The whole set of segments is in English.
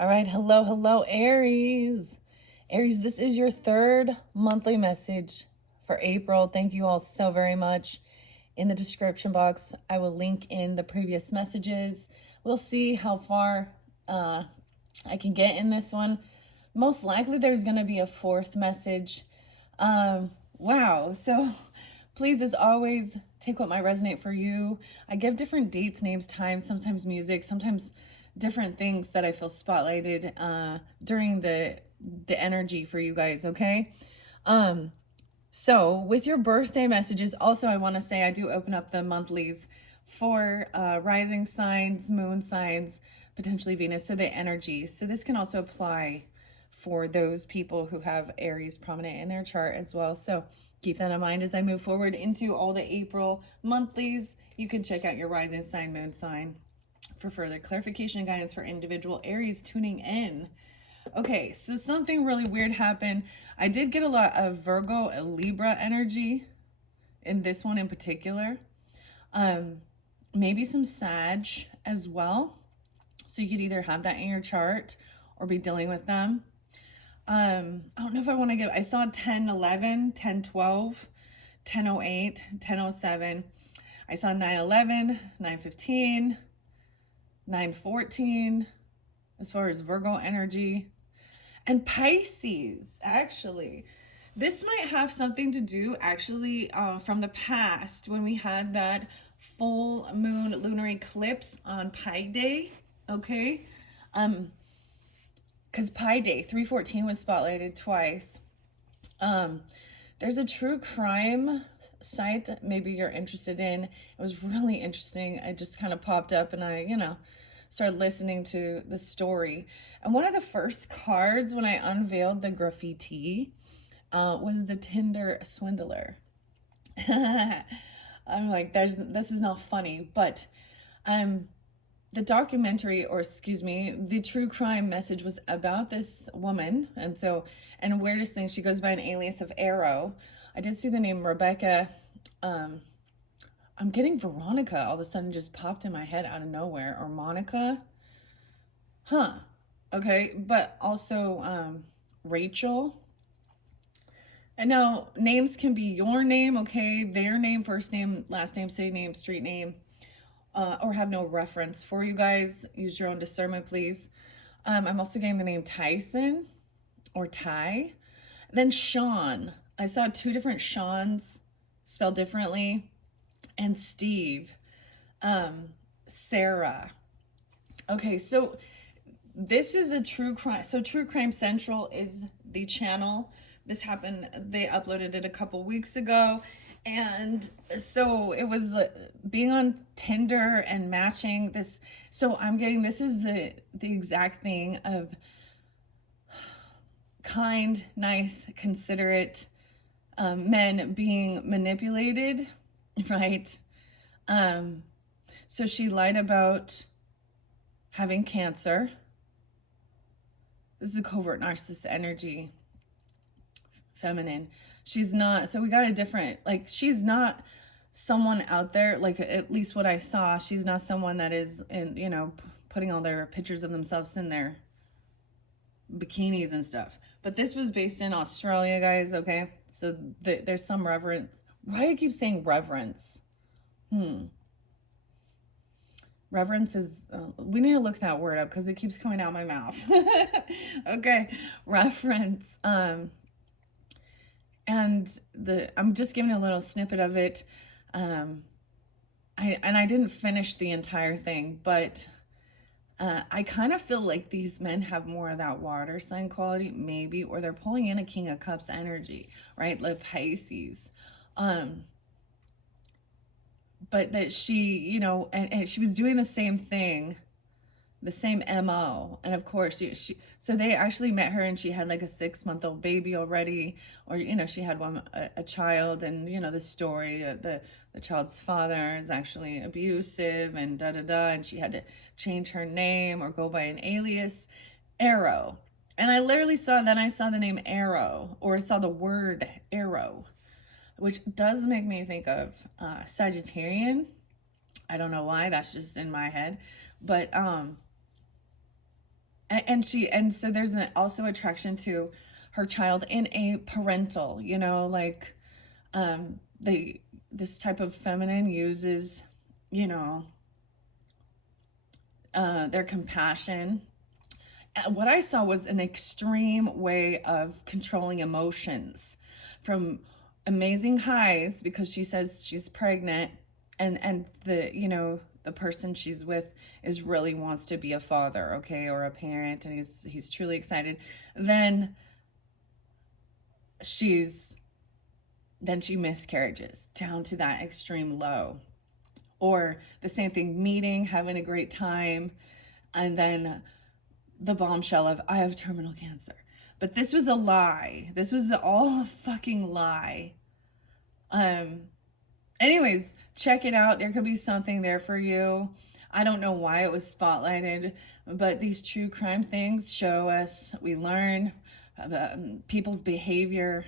All right, hello, Aries. Aries, this is your third monthly message for April. Thank you all so very much. In the description box, I will link in the previous messages. We'll see how far I can get in this one. Most likely, there's going to be a fourth message. Wow. So please, as always, take what might resonate for you. I give different dates, names, times, sometimes music, sometimes different things that I feel spotlighted during the energy for you guys. Okay. So with your birthday messages, also I want to say I do open up the monthlies for rising signs, moon signs, potentially Venus, so the energy. So this can also apply for those people who have Aries prominent in their chart as well. So keep that in mind as I move forward into all the April monthlies. You can check out your rising sign, moon sign for further clarification and guidance for individual Aries tuning in. Okay, so something really weird happened. I did get a lot of Virgo and Libra energy in this one in particular. Maybe some Sag as well. So you could either have that in your chart or be dealing with them. I don't know if I want to give, I saw 1011, 1012, 1008, 1007. I saw 911, 915, 914 as far as Virgo energy. And Pisces, actually. This might have something to do, actually, from the past when we had that full moon lunar eclipse on Pi Day. Okay. Because Pi Day 314 was spotlighted twice. There's a true crime site that maybe you're interested in. It was really interesting. I just kind of popped up and I started listening to the story. And one of the first cards when I unveiled the graffiti was the Tinder swindler. I'm like, this is not funny, but the documentary, or excuse me, the true crime message was about this woman. And weirdest thing, she goes by an alias of Arrow. I did see the name Rebecca. I'm getting Veronica all of a sudden just popped in my head out of nowhere, or Monica. Huh. Okay, but also Rachel. And now names can be your name, okay, their name, first name, last name, city name, street name, or have no reference for you guys. Use your own discernment, please. I'm also getting the name Tyson or Ty. Then Sean. I saw two different Seans spelled differently. And Steve. Sarah. Okay, so this is a true crime. So True Crime Central is the channel. This happened, they uploaded it a couple weeks ago. And so it was being on Tinder and matching this. So I'm getting, this is the exact thing of kind, nice, considerate men being manipulated, right? So she lied about having cancer. This is a covert narcissist energy, feminine. She's not, so we got a different, like, she's not someone out there, like, at least what I saw, she's not someone that is putting all their pictures of themselves in their bikinis and stuff. But this was based in Australia, guys, okay? So there's some reverence. Why do I keep saying reverence? Reverence is, we need to look that word up because it keeps coming out my mouth. Okay, reference. And I'm just giving a little snippet of it. I didn't finish the entire thing, but I kind of feel like these men have more of that water sign quality, maybe, or they're pulling in a King of Cups energy, right? Like Pisces. But that she, and she was doing the same thing, the same MO. And of course, so they actually met her and she had like a 6-month-old baby already, or, she had a child, and, the story, the child's father is actually abusive and and she had to change her name or go by an alias, Arrow. And I literally I saw the name Arrow, or I saw the word Arrow, which does make me think of Sagittarian. I don't know why, that's just in my head. But and so there's also attraction to her child in a parental, like they this type of feminine uses, you know, their compassion. What I saw was an extreme way of controlling emotions, from amazing highs because she says she's pregnant, and the person she's with is really wants to be a father, okay, or a parent, and he's truly excited. Then she's then she miscarriages down to that extreme low. Or the same thing, meeting, having a great time, and then the bombshell of I have terminal cancer. But this was a lie. This was all a fucking lie. Um Anyways, check it out. There could be something there for you. I don't know why it was spotlighted, but these true crime things show us, we learn about people's behavior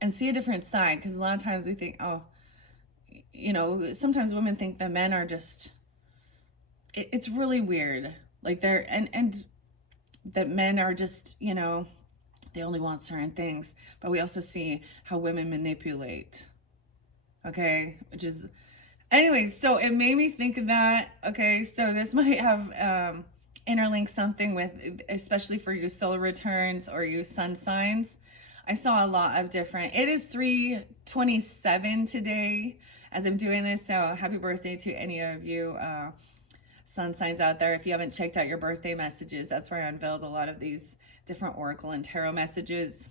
and see a different side, because a lot of times we think, oh, sometimes women think that men are just, it's really weird. Like and that men are just, they only want certain things. But we also see how women manipulate. Okay, which is, anyway, so it made me think of that. Okay, so this might have interlinked something with, especially for you solar returns or you sun signs. I saw a lot of different, it is 3/27 today as I'm doing this, so happy birthday to any of you sun signs out there. If you haven't checked out your birthday messages, that's where I unveiled a lot of these different oracle and tarot messages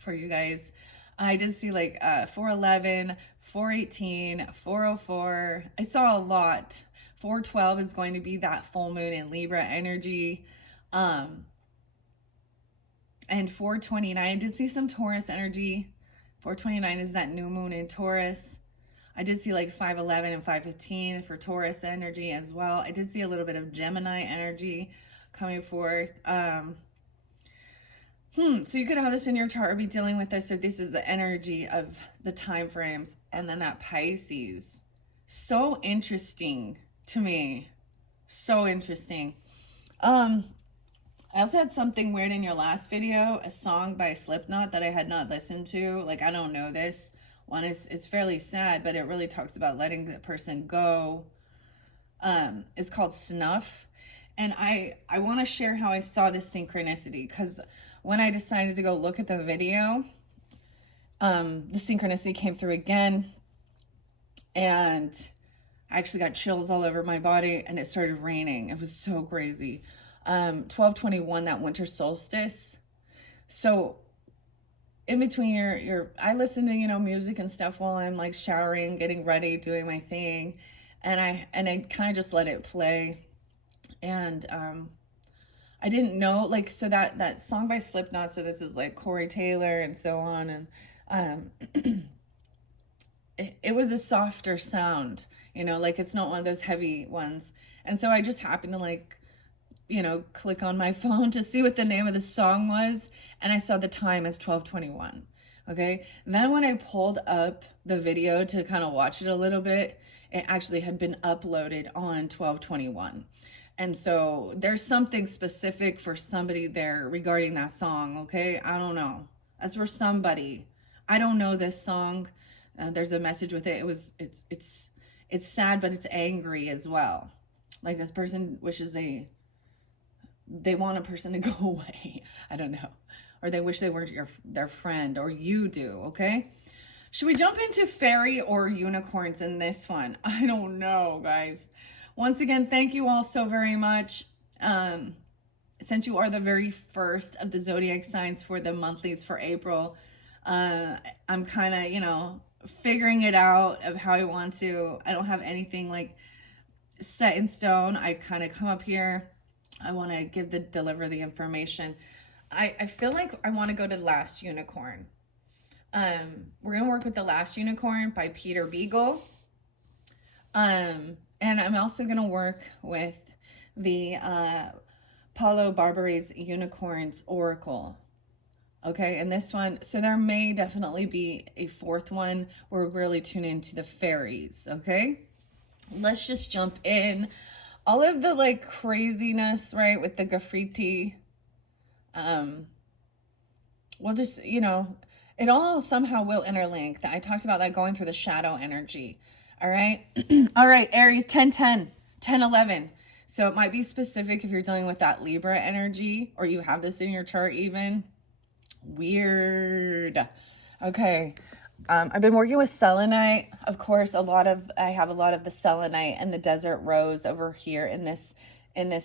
for you guys. I did see like 411, 418, 404. I saw a lot. 412 is going to be that full moon in Libra energy. And 429, I did see some Taurus energy. 429 is that new moon in Taurus. I did see like 511 and 515 for Taurus energy as well. I did see a little bit of Gemini energy coming forth. So you could have this in your chart or be dealing with this. So this is the energy of the time frames. And then that Pisces. So interesting to me. So interesting. I also had something weird in your last video, a song by Slipknot that I had not listened to. Like, I don't know this one. It's fairly sad, but it really talks about letting the person go. It's called Snuff. And I want to share how I saw this synchronicity, because when I decided to go look at the video, the synchronicity came through again, and I actually got chills all over my body, and it started raining. It was so crazy. 12/21, that winter solstice. So in between I listen to, music and stuff while I'm like showering, getting ready, doing my thing. And I kind of just let it play. And, I didn't know, like, so that song by Slipknot, so this is like Corey Taylor and so on, and it was a softer sound, like it's not one of those heavy ones. And so I just happened to like, click on my phone to see what the name of the song was, and I saw the time as 12:21. Okay, then when I pulled up the video to kind of watch it a little bit, it actually had been uploaded on 12/21. And so there's something specific for somebody there regarding that song, okay? I don't know. That's for somebody. I don't know this song. There's a message with it. It's sad, but it's angry as well. Like this person wishes they want a person to go away. I don't know. Or they wish they weren't their friend, or you do, okay? Should we jump into fairy or unicorns in this one? I don't know, guys. Once again, thank you all so very much. Since you are the very first of the zodiac signs for the monthlies for April, I'm kind of, figuring it out of how I want to. I don't have anything like set in stone. I kind of come up here. I want to deliver the information. I feel like I want to go to Last Unicorn. We're going to work with The Last Unicorn by Peter Beagle. And I'm also going to work with the Paulo Barbere's Unicorns Oracle. Okay, and this one, so there may definitely be a fourth one where we really tune into the fairies, okay? Let's just jump in. all of the like craziness, right, with the graffiti, um, we'll just, it all somehow will interlink. I talked about that going through the shadow energy. All right. All right, Aries, 10, 10, 10, 11. So it might be specific if you're dealing with that Libra energy, or you have this in your chart even. Weird. Okay. I've been working with selenite. Of course, I have a lot of the selenite and the desert rose over here in this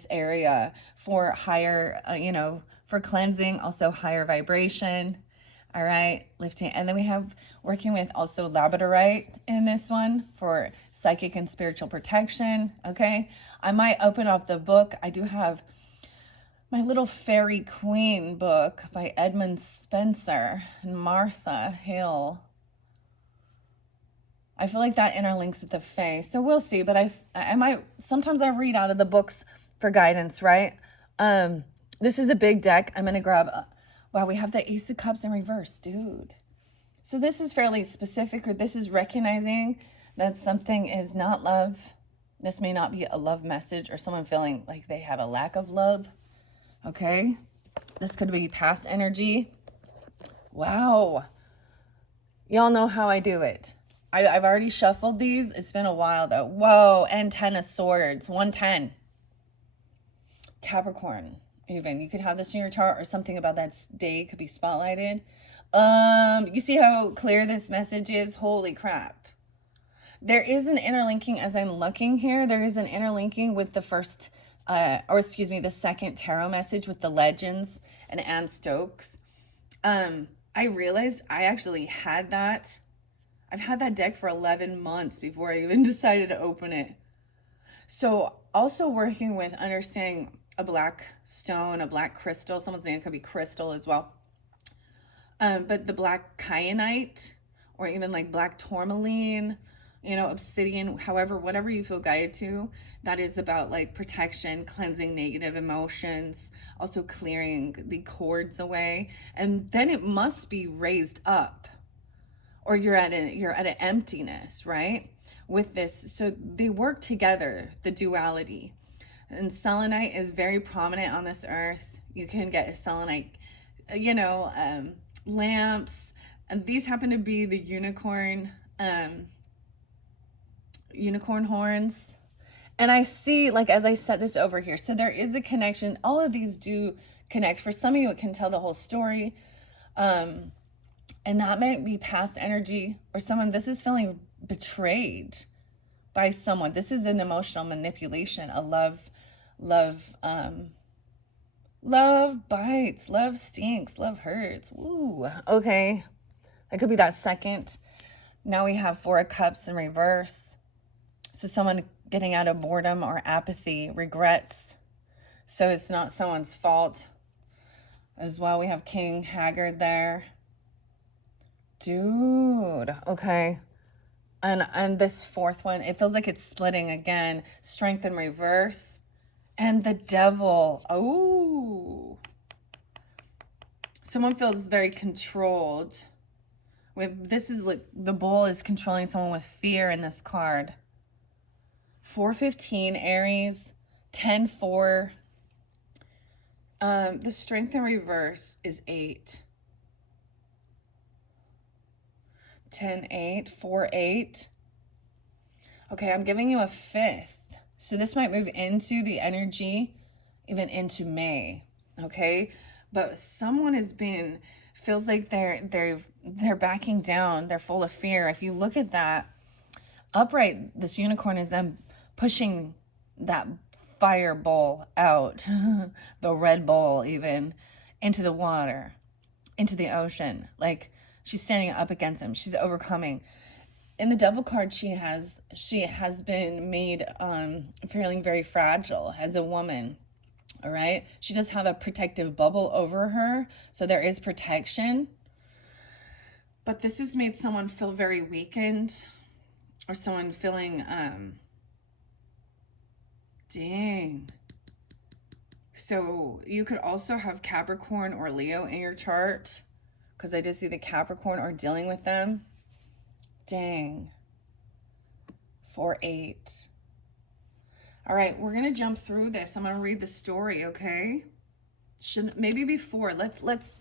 area for higher, for cleansing, also higher vibration. All right, lifting. And then we have working with also labradorite in this one for psychic and spiritual protection. Okay. I might open up the book. I do have my little Fairy Queen book by Edmund Spencer and Martha Hill. I feel like that interlinks with the Fae. So we'll see. But I might, sometimes I read out of the books for guidance, right? This is a big deck. I'm going to grab, wow, we have the Ace of Cups in reverse, dude. So this is fairly specific, or this is recognizing that something is not love. This may not be a love message, or someone feeling like they have a lack of love. Okay. This could be past energy. Wow. Y'all know how I do it. I've already shuffled these. It's been a while though. Whoa. And 10 of Swords. 110. Capricorn. Even. You could have this in your chart, or something about that day could be spotlighted. You see how clear this message is? Holy crap. There is an interlinking as I'm looking here. There is an interlinking with the first, the second tarot message with the legends and Anne Stokes. I realized I actually had that. I've had that deck for 11 months before I even decided to open it. So also working with understanding a black stone, a black crystal. Someone's name could be crystal as well. But the black kyanite, or even like black tourmaline, obsidian, however, whatever you feel guided to, that is about like protection, cleansing negative emotions, also clearing the cords away. And then it must be raised up, or you're at an emptiness, right? With this. So they work together, the duality. And selenite is very prominent on this earth. You can get a selenite, lamps, and these happen to be the unicorn horns. And I see, like, as I set this over here, so there is a connection. All of these do connect. For some of you, it can tell the whole story. And that might be past energy, or someone, this is feeling betrayed by someone. This is an emotional manipulation, a love bites, love stinks, love hurts. Ooh, okay. It could be that second. Now we have 4 of Cups in reverse. So someone getting out of boredom or apathy, regrets. So it's not someone's fault. As well, we have King Haggard there. Dude, okay. And this 4th one, it feels like it's splitting again. Strength in reverse. And the Devil. Oh. Someone feels very controlled. This is like the Bull is controlling someone with fear in this card. 415 Aries, 10-4. The Strength in reverse is 8. 10-8, 4-8. Okay, I'm giving you a 5th. So this might move into the energy, even into May. Okay, but someone feels like they're backing down. They're full of fear. If you look at that upright, this unicorn is them pushing that fire bowl out, the red bowl even, into the water, into the ocean. Like she's standing up against him. She's overcoming. In the Devil card, she has been made feeling very fragile as a woman. All right. She does have a protective bubble over her. So there is protection. But this has made someone feel very weakened, or someone feeling, dang. So you could also have Capricorn or Leo in your chart, because I did see the Capricorn or dealing with them. Dang. 4-8. All right, we're gonna jump through this. I'm gonna read the story, okay? Should maybe before let's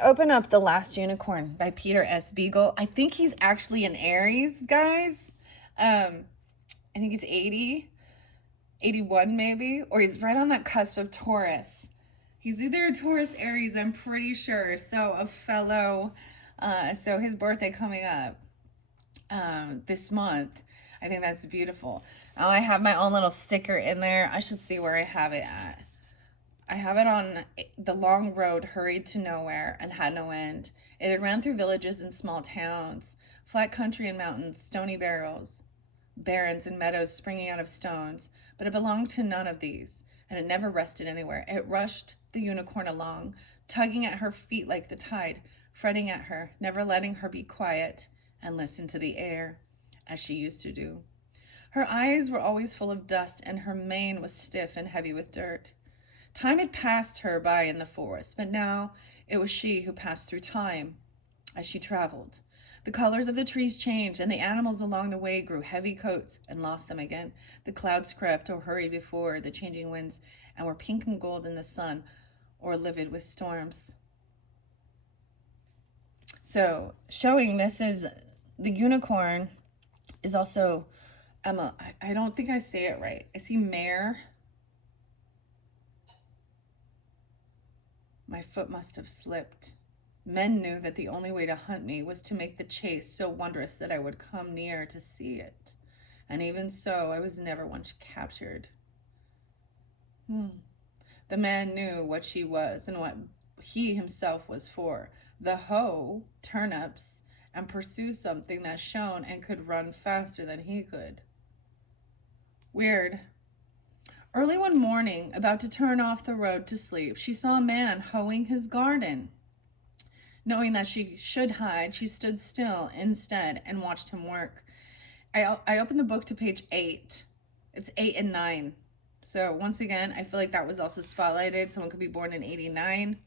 open up The Last Unicorn by Peter S. Beagle. I think he's actually an Aries, guys. I think he's 80, 81 maybe, or he's right on that cusp of Taurus. He's either a Taurus Aries, I'm pretty sure. So a fellow, so his birthday coming up this month. I think that's beautiful. Now I have my own little sticker in there. I should see where I have it at. I have it on the long road, hurried to nowhere and had no end. It had ran through villages and small towns, flat country and mountains, stony barrens and meadows springing out of stones, but it belonged to none of these, and it never rested anywhere. It rushed the unicorn along, tugging at her feet like the tide, fretting at her, never letting her be quiet and listen to the air, as she used to do. Her eyes were always full of dust, and her mane was stiff and heavy with dirt. Time had passed her by in the forest, but now it was she who passed through time as she traveled. The colors of the trees changed, and the animals along the way grew heavy coats and lost them again. The clouds crept or hurried before the changing winds and were pink and gold in the sun or livid with storms. So, showing this is the unicorn is also Emma. I don't think I say it right. I see mare. My foot must have slipped. Men knew that the only way to hunt me was to make the chase so wondrous that I would come near to see it. And even so, I was never once captured. The man knew what she was and what he himself was for. The hoe, turnips, and pursue something that shone and could run faster than he could. Weird. Early one morning, about to turn off the road to sleep, she saw a man hoeing his garden. Knowing that she should hide, she stood still instead and watched him work. I opened the book to page 8. It's 8 and 9. So once again, I feel like that was also spotlighted. Someone could be born in 89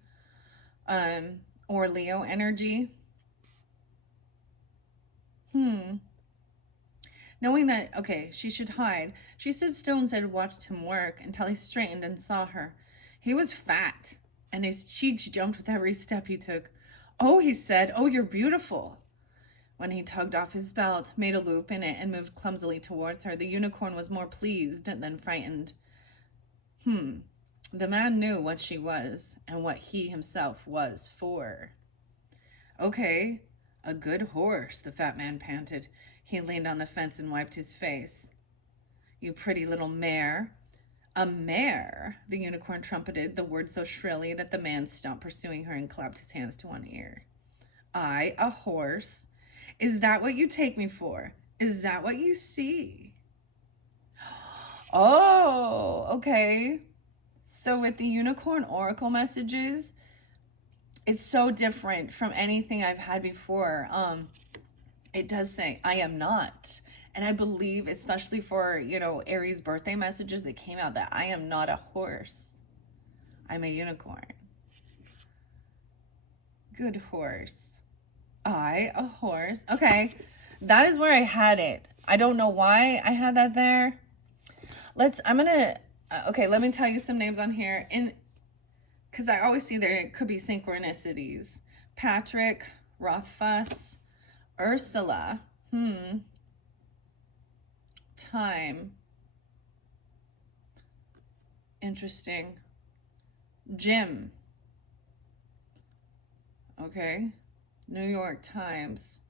or Leo energy. Knowing that, okay, she should hide, she stood still and said, watched him work until he straightened and saw her. He was fat, and his cheeks jumped with every step he took. Oh, he said, oh, you're beautiful. When he tugged off his belt, made a loop in it, and moved clumsily towards her, the unicorn was more pleased than frightened. The man knew what she was and what he himself was for. Okay, a good horse, the fat man panted. He leaned on the fence and wiped his face. You pretty little mare. A mare, the unicorn trumpeted, the word so shrilly that the man stopped pursuing her and clapped his hands to one ear. I, a horse? Is that what you take me for? Is that what you see? Oh, okay. So with the unicorn oracle messages, it's so different from anything I've had before. It does say, I am not. And I believe, especially for, Aries birthday messages, it came out that I am not a horse. I'm a unicorn. Good horse. I, a horse. Okay, that is where I had it. I don't know why I had that there. Okay, let me tell you some names on here. Because I always see there could be synchronicities. Patrick, Rothfuss, Ursula, Time. Interesting. Jim. Okay. New York Times.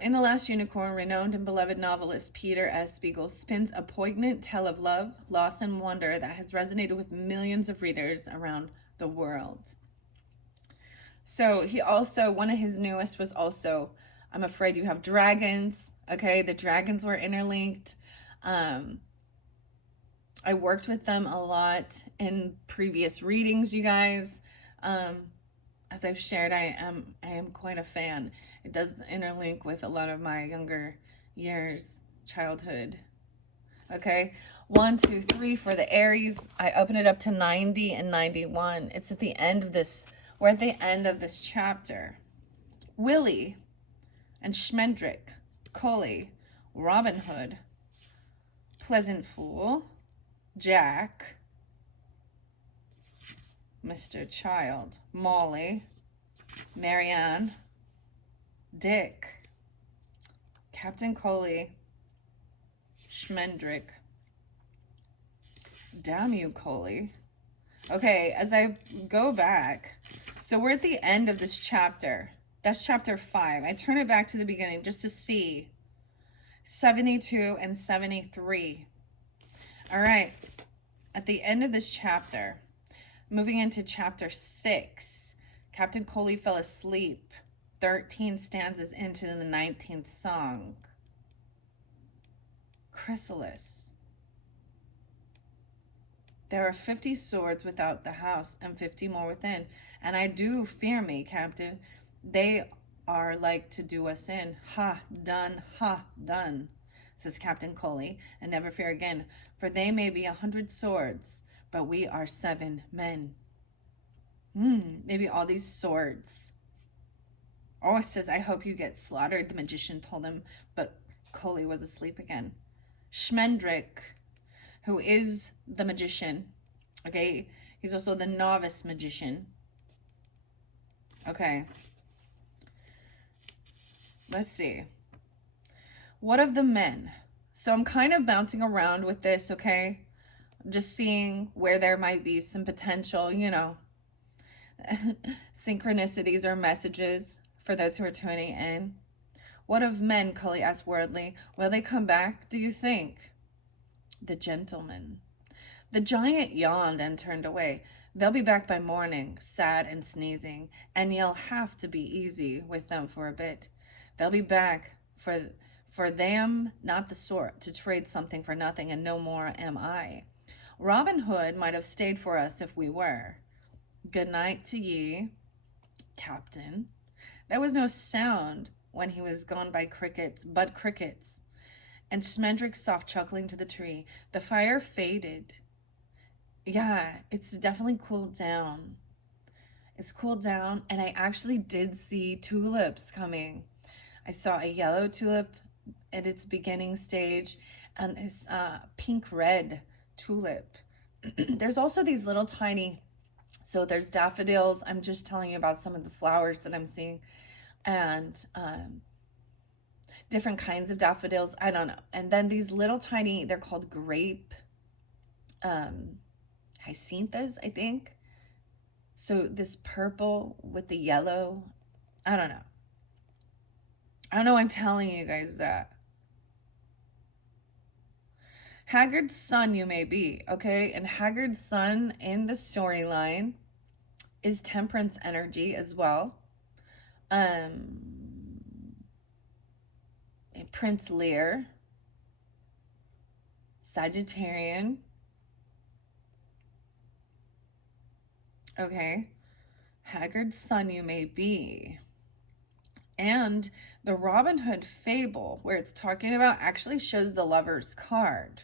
In The Last Unicorn, renowned and beloved novelist Peter S. Beagle spins a poignant tale of love, loss, and wonder that has resonated with millions of readers around the world. So one of his newest was also, I'm Afraid You Have Dragons. Okay, the dragons were interlinked. I worked with them a lot in previous readings, you guys. As I've shared, I am quite a fan. It does interlink with a lot of my younger years, childhood. Okay, 1, 2, 3 for the Aries. I open it up to 90 and 91. It's at the end of this. We're at the end of this chapter. Willie and Schmendrick Coley Robin Hood, Pleasant Fool, Jack, Mr. Child, Molly, Marianne, Dick, Captain Coley, Schmendrick. Damn you, Coley. Okay, as I go back, so we're at the end of this chapter. That's chapter 5. I turn it back to the beginning just to see 72 and 73. All right, at the end of this chapter, moving into chapter 6, Captain Coley fell asleep 13 stanzas into the 19th song. Chrysalis. There are 50 swords without the house and 50 more within. And I do fear me, Captain. They are like to do us in. Ha, done, says Captain Coley, and never fear again. For they may be 100 swords, but we are 7 men. Maybe all these swords. Oh, it says, I hope you get slaughtered, the magician told him, but Coley was asleep again. Schmendrick, who is the magician. Okay, he's also the novice magician. Okay. Let's see. What of the men? So I'm kind of bouncing around with this, okay? Just seeing where there might be some potential, synchronicities or messages for those who are tuning in. What of men? Cully asked worriedly. Will they come back, do you think? The gentleman. The giant yawned and turned away. They'll be back by morning, sad and sneezing, and you'll have to be easy with them for a bit. They'll be back for them, not the sort to trade something for nothing, and no more am I. Robin Hood might have stayed for us if we were. Good night to ye, Captain. There was no sound when he was gone by crickets, but crickets. And Schmendrick's soft chuckling to the tree. The fire faded. Yeah, it's definitely cooled down. It's cooled down, and I actually did see tulips coming. I saw a yellow tulip at its beginning stage and this pink-red tulip. There's also these little tiny, so there's daffodils. I'm just telling you about some of the flowers that I'm seeing. And different kinds of daffodils. I don't know. And then these little tiny, they're called grape hyacinthus, I think. So this purple with the yellow, I don't know. I'm telling you guys that. Haggard's son you may be, okay? And Haggard's son in the storyline is temperance energy as well. Prince Lear, Sagittarian. Okay. Haggard's son you may be. And the Robin Hood fable, where it's talking about, actually shows the Lover's card.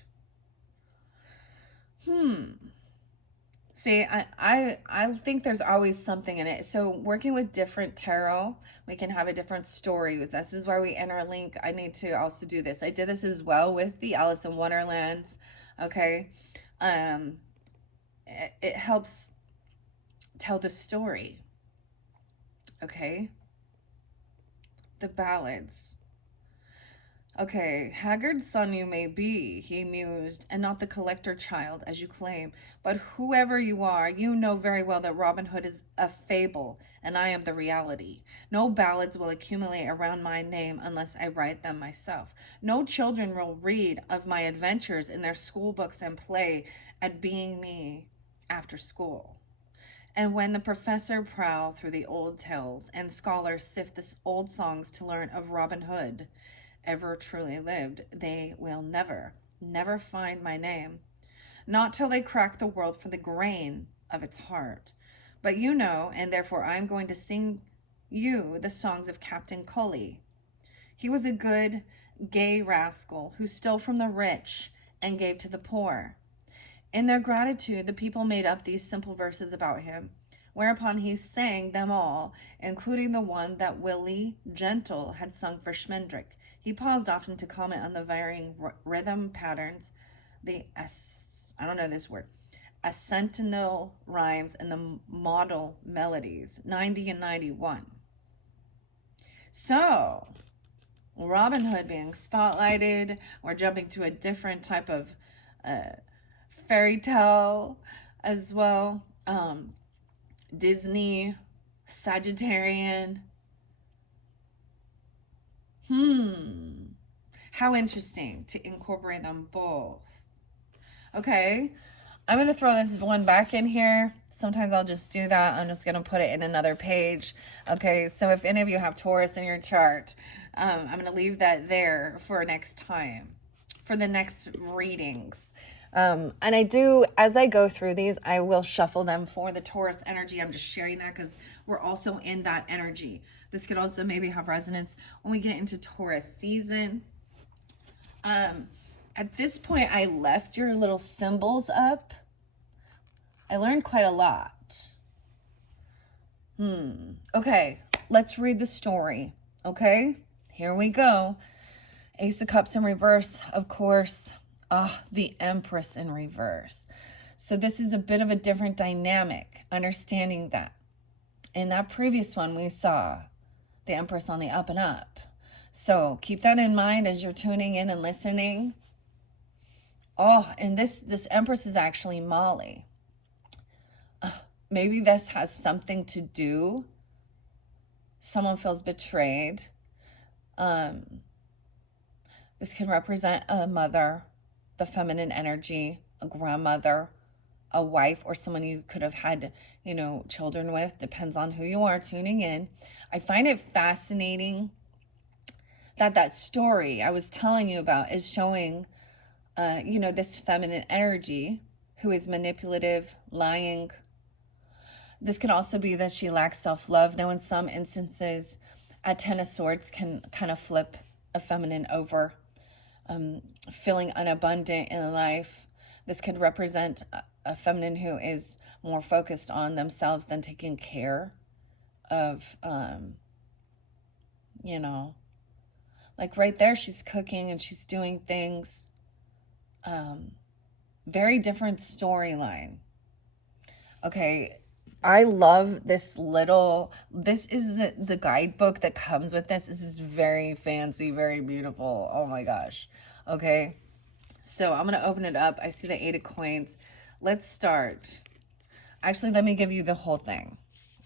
See, I think there's always something in it. So working with different tarot, we can have a different story with this. This is why we interlink. I need to also do this. I did this as well with the Alice in Wonderlands. Okay. It helps tell the story. Okay. The ballads. Okay, Haggard's son you may be, he mused, and not the collector child, as you claim. But whoever you are, you know very well that Robin Hood is a fable, and I am the reality. No ballads will accumulate around my name unless I write them myself. No children will read of my adventures in their school books and play at being me after school. And when the professor prowl through the old tales, and scholars sift the old songs to learn of Robin Hood, ever truly lived, they will never, never find my name. Not till they crack the world for the grain of its heart. But you know, and therefore I am going to sing you the songs of Captain Coley. He was a good, gay rascal who stole from the rich and gave to the poor. In their gratitude, the people made up these simple verses about him, whereupon he sang them all, including the one that Willie Gentle had sung for Schmendrick. He paused often to comment on the varying rhythm patterns, I don't know this word, accentual rhymes, and the modal melodies, 90 and 91. So, Robin Hood being spotlighted, we're jumping to a different type of uh, fairy tale as well. Disney, Sagittarian. How interesting to incorporate them both. Okay, I'm going to throw this one back in here. Sometimes I'll just do that. I'm just going to put it in another page. Okay, so if any of you have Taurus in your chart, I'm going to leave that there for next time, for the next readings. And I do, as I go through these, I will shuffle them for the Taurus energy. I'm just sharing that because we're also in that energy. This could also maybe have resonance when we get into Taurus season. At this point, I left your little symbols up. I learned quite a lot. Okay, let's read the story. Okay, here we go. Ace of Cups in reverse, of course. The Empress in reverse. So this is a bit of a different dynamic, understanding that. In that previous one, we saw the Empress on the up and up. So keep that in mind as you're tuning in and listening. And this Empress is actually Molly. Maybe this has something to do. Someone feels betrayed. This can represent a mother, the feminine energy, a grandmother, a wife, or someone you could have had, children with. Depends on who you are tuning in. I find it fascinating that story I was telling you about is showing, this feminine energy who is manipulative, lying. This could also be that she lacks self-love. Now, in some instances, a Ten of Swords can kind of flip a feminine over, feeling unabundant in life. This could represent a feminine who is more focused on themselves than taking care of, like right there, she's cooking and she's doing things. Very different storyline. Okay, I love this is the guidebook that comes with this. This is very fancy, very beautiful. Oh my gosh. Okay, so I'm going to open it up. I see the 8 of coins. Let's start. Actually, let me give you the whole thing.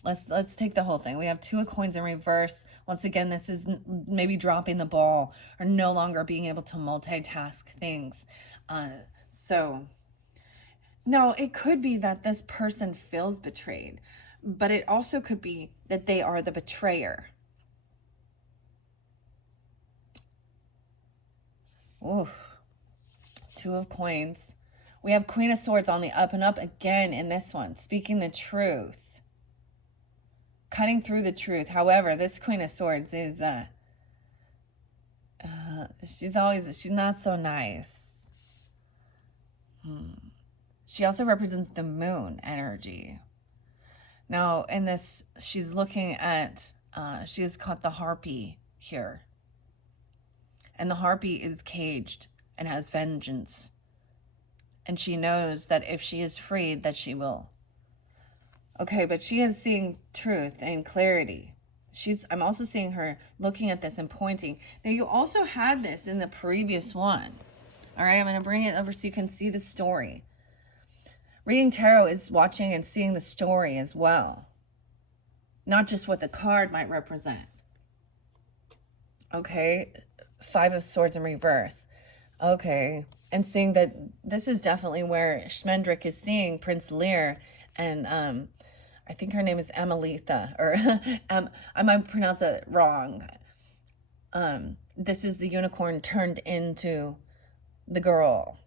Let's take the whole thing. We have 2 of coins in reverse. Once again, this is maybe dropping the ball or no longer being able to multitask things. So now it could be that this person feels betrayed, but it also could be that they are the betrayer. Ooh, 2 of coins. We have Queen of Swords on the up and up again in this one, speaking the truth, cutting through the truth. However, this Queen of Swords is, she's not so nice. She also represents the moon energy. Now, in this, she's looking at, she has caught the harpy here. And the harpy is caged and has vengeance. And she knows that if she is freed, that she will. Okay, but she is seeing truth and clarity. I'm also seeing her looking at this and pointing. Now, you also had this in the previous one. All right, I'm going to bring it over so you can see the story. Reading tarot is watching and seeing the story as well, not just what the card might represent. Okay, 5 of Swords in reverse. Okay, and seeing that this is definitely where Schmendrick is seeing Prince Lear, and I think her name is Amelitha, or I might pronounce it wrong. This is the unicorn turned into the girl,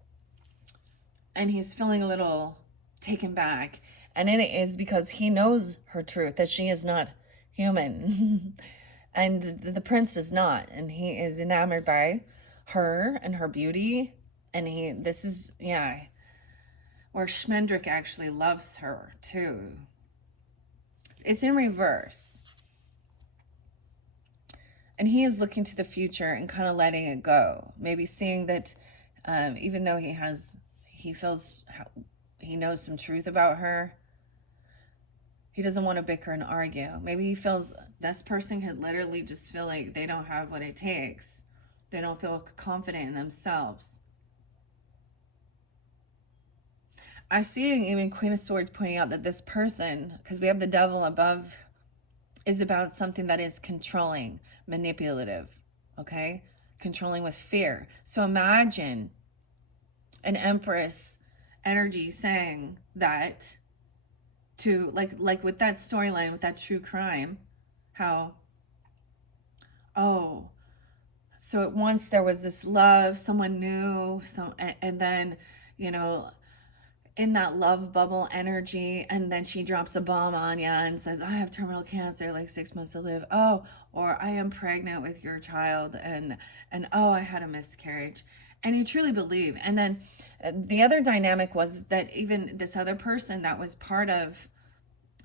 and he's feeling a little taken back, and it is because he knows her truth, that she is not human. And the prince is not, and he is enamored by her and her beauty, and this is where Schmendrick actually loves her too. It's in reverse. And he is looking to the future and kind of letting it go. Maybe seeing that even though he feels, he knows some truth about her, he doesn't want to bicker and argue. Maybe he feels this person could literally just feel like they don't have what it takes. They don't feel confident in themselves. I see even Queen of Swords pointing out that this person, because we have the devil above, is about something that is controlling, manipulative, okay? Controlling with fear. So imagine an Empress energy saying that to like with that storyline, with that true crime, how, oh, so at once there was this love, someone new, and then, you know, in that love bubble energy, and then she drops a bomb on you and says, I have terminal cancer, like 6 months to live. Oh, or I am pregnant with your child, and oh, I had a miscarriage. And you truly believe. And then the other dynamic was that even this other person that was part of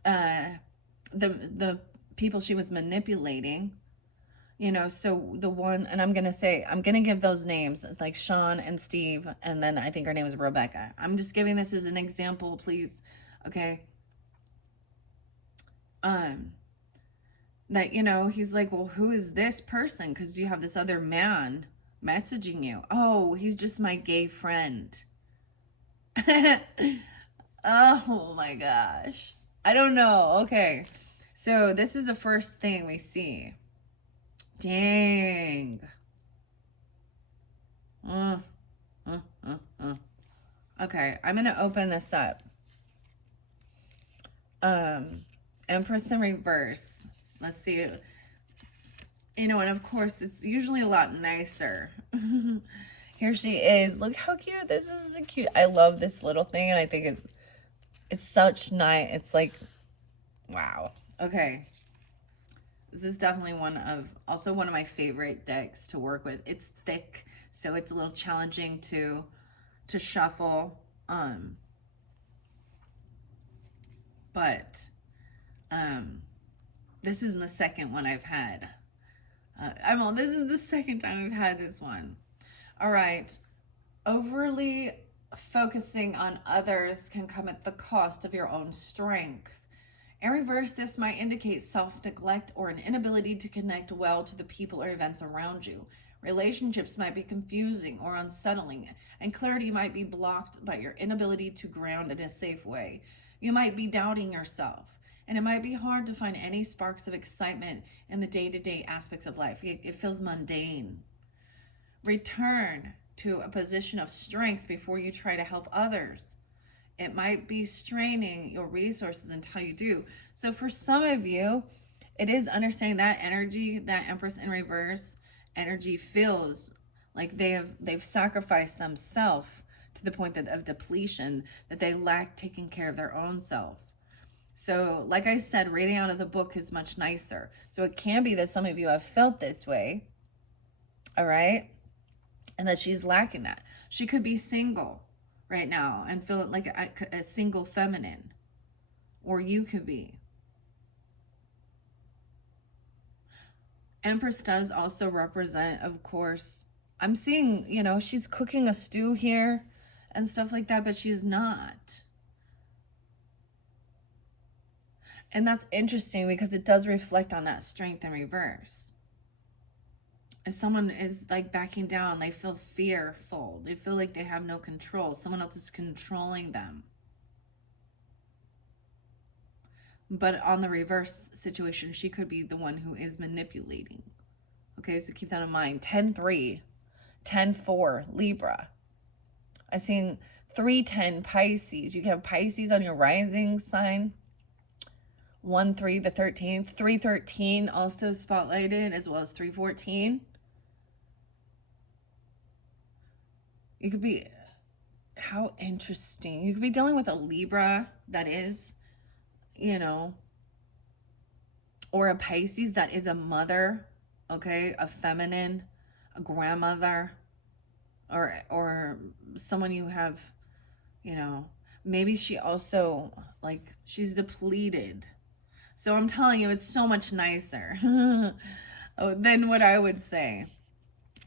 the people she was manipulating, you know, so the one, and I'm gonna give those names like Sean and Steve, and then I think her name is Rebecca. I'm just giving this as an example, please. Okay. Um, that, you know, he's like, well, who is this person? Because you have this other man messaging you. Oh, he's just my gay friend. Oh my gosh. I don't know. Okay. So this is the first thing we see. Dang. Uh, uh, uh. Okay, I'm gonna open this up. Um, Empress in reverse. Let's see. You know, and of course, it's usually a lot nicer. Here she is. Look how cute. This is a cute. I love this little thing, and I think it's such nice. It's like, wow. Okay. This is definitely also one of my favorite decks to work with. It's thick, so it's a little challenging to shuffle. But this is the second one I've had. This is the second time I've had this one. All right. Overly focusing on others can come at the cost of your own strength. In reverse, this might indicate self-neglect or an inability to connect well to the people or events around you. Relationships might be confusing or unsettling, and clarity might be blocked by your inability to ground in a safe way. You might be doubting yourself, and it might be hard to find any sparks of excitement in the day-to-day aspects of life. It feels mundane. Return to a position of strength before you try to help others. It might be straining your resources until you do. So for some of you, it is understanding that energy, that Empress in reverse energy feels like they've sacrificed themselves to the point of depletion, that they lack taking care of their own self. So like I said, reading out of the book is much nicer. So it can be that some of you have felt this way, all right? And that she's lacking that. She could be single right now and feeling like a single feminine, or you could be. Empress does also represent, of course, I'm seeing, you know, she's cooking a stew here and stuff like that, but she's not. And that's interesting because it does reflect on that strength in reverse. If someone is like backing down, they feel fearful. They feel like they have no control. Someone else is controlling them. But on the reverse situation, she could be the one who is manipulating. Okay, so keep that in mind. 10-3, 10-4, Libra. I'm seeing 3-10, Pisces. You can have Pisces on your rising sign. 1-3, the 13th. 3-13 also spotlighted, as well as 3-14. You could be, how interesting. You could be dealing with a Libra that is, you know, or a Pisces that is a mother, okay, a feminine, a grandmother, or someone you have, you know, maybe she also, like, she's depleted. So I'm telling you, it's so much nicer. Oh, then what I would say,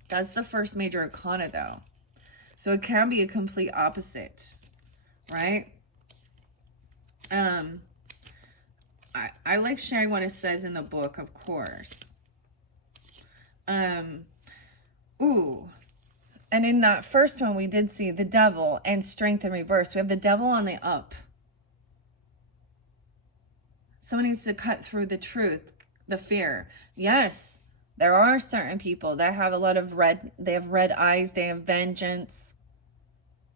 that's the first major arcana though. So it can be a complete opposite, right? I like sharing what it says in the book, of course. Ooh. And in that first one, we did see the devil and strength in reverse. We have the devil on the up. Someone needs to cut through the truth, the fear. Yes, there are certain people that have a lot of they have red eyes, they have vengeance,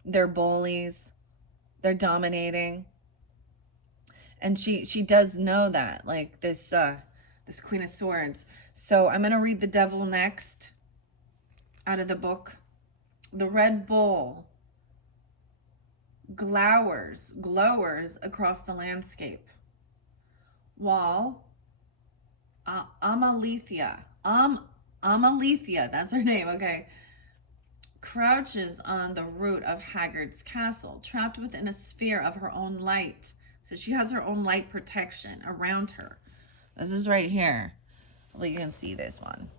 they're bullies, they're dominating. And she does know that, like this Queen of Swords. So I'm gonna read the devil next out of the book. The red bull glowers across the landscape, while Amalethea, that's her name, okay, crouches on the root of Haggard's castle, trapped within a sphere of her own light. So she has her own light protection around her. This is right here. Well, you can see this one.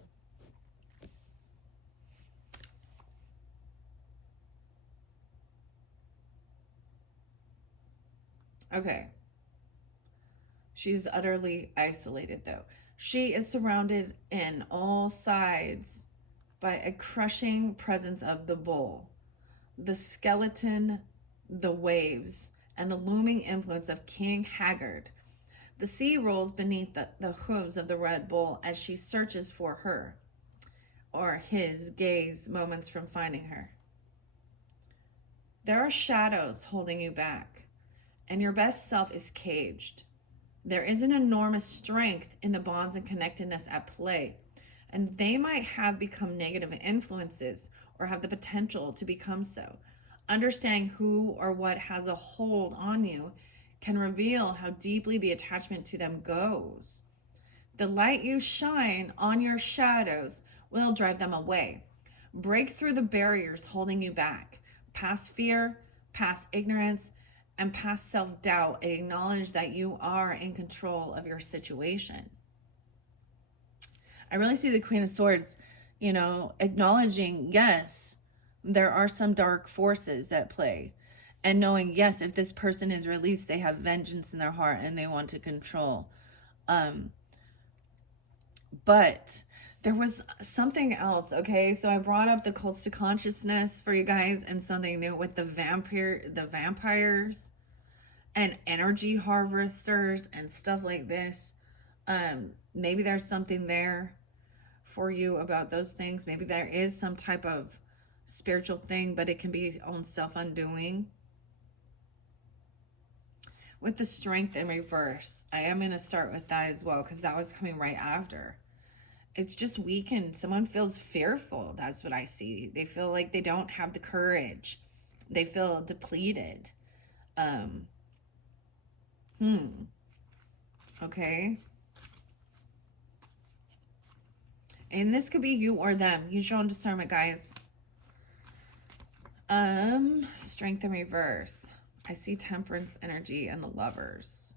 Okay. She's utterly isolated, though. She is surrounded in all sides by a crushing presence of the bull, the skeleton, the waves, and the looming influence of King Haggard. The sea rolls beneath the hooves of the red bull as she searches for her, or his gaze moments from finding her. There are shadows holding you back, and your best self is caged. There is an enormous strength in the bonds and connectedness at play, and they might have become negative influences or have the potential to become so. Understanding who or what has a hold on you can reveal how deeply the attachment to them goes. The light you shine on your shadows will drive them away. Break through the barriers holding you back, past fear, past ignorance, and past self-doubt, and acknowledge that you are in control of your situation. I really see the Queen of Swords, acknowledging, yes, there are some dark forces at play. And knowing, yes, if this person is released, they have vengeance in their heart and they want to control. But there was something else, okay? So I brought up the cults to consciousness for you guys and something new with the vampires and energy harvesters and stuff like this. Maybe there's something there for you about those things. Maybe there is some type of spiritual thing, but it can be own self-undoing. With the strength in reverse, I am going to start with that as well, because that was coming right after. It's just weakened. Someone feels fearful. That's what I see. They feel like they don't have the courage. They feel depleted. Okay. And this could be you or them. Use your own discernment, guys. Strength in reverse. I see temperance energy and the lovers.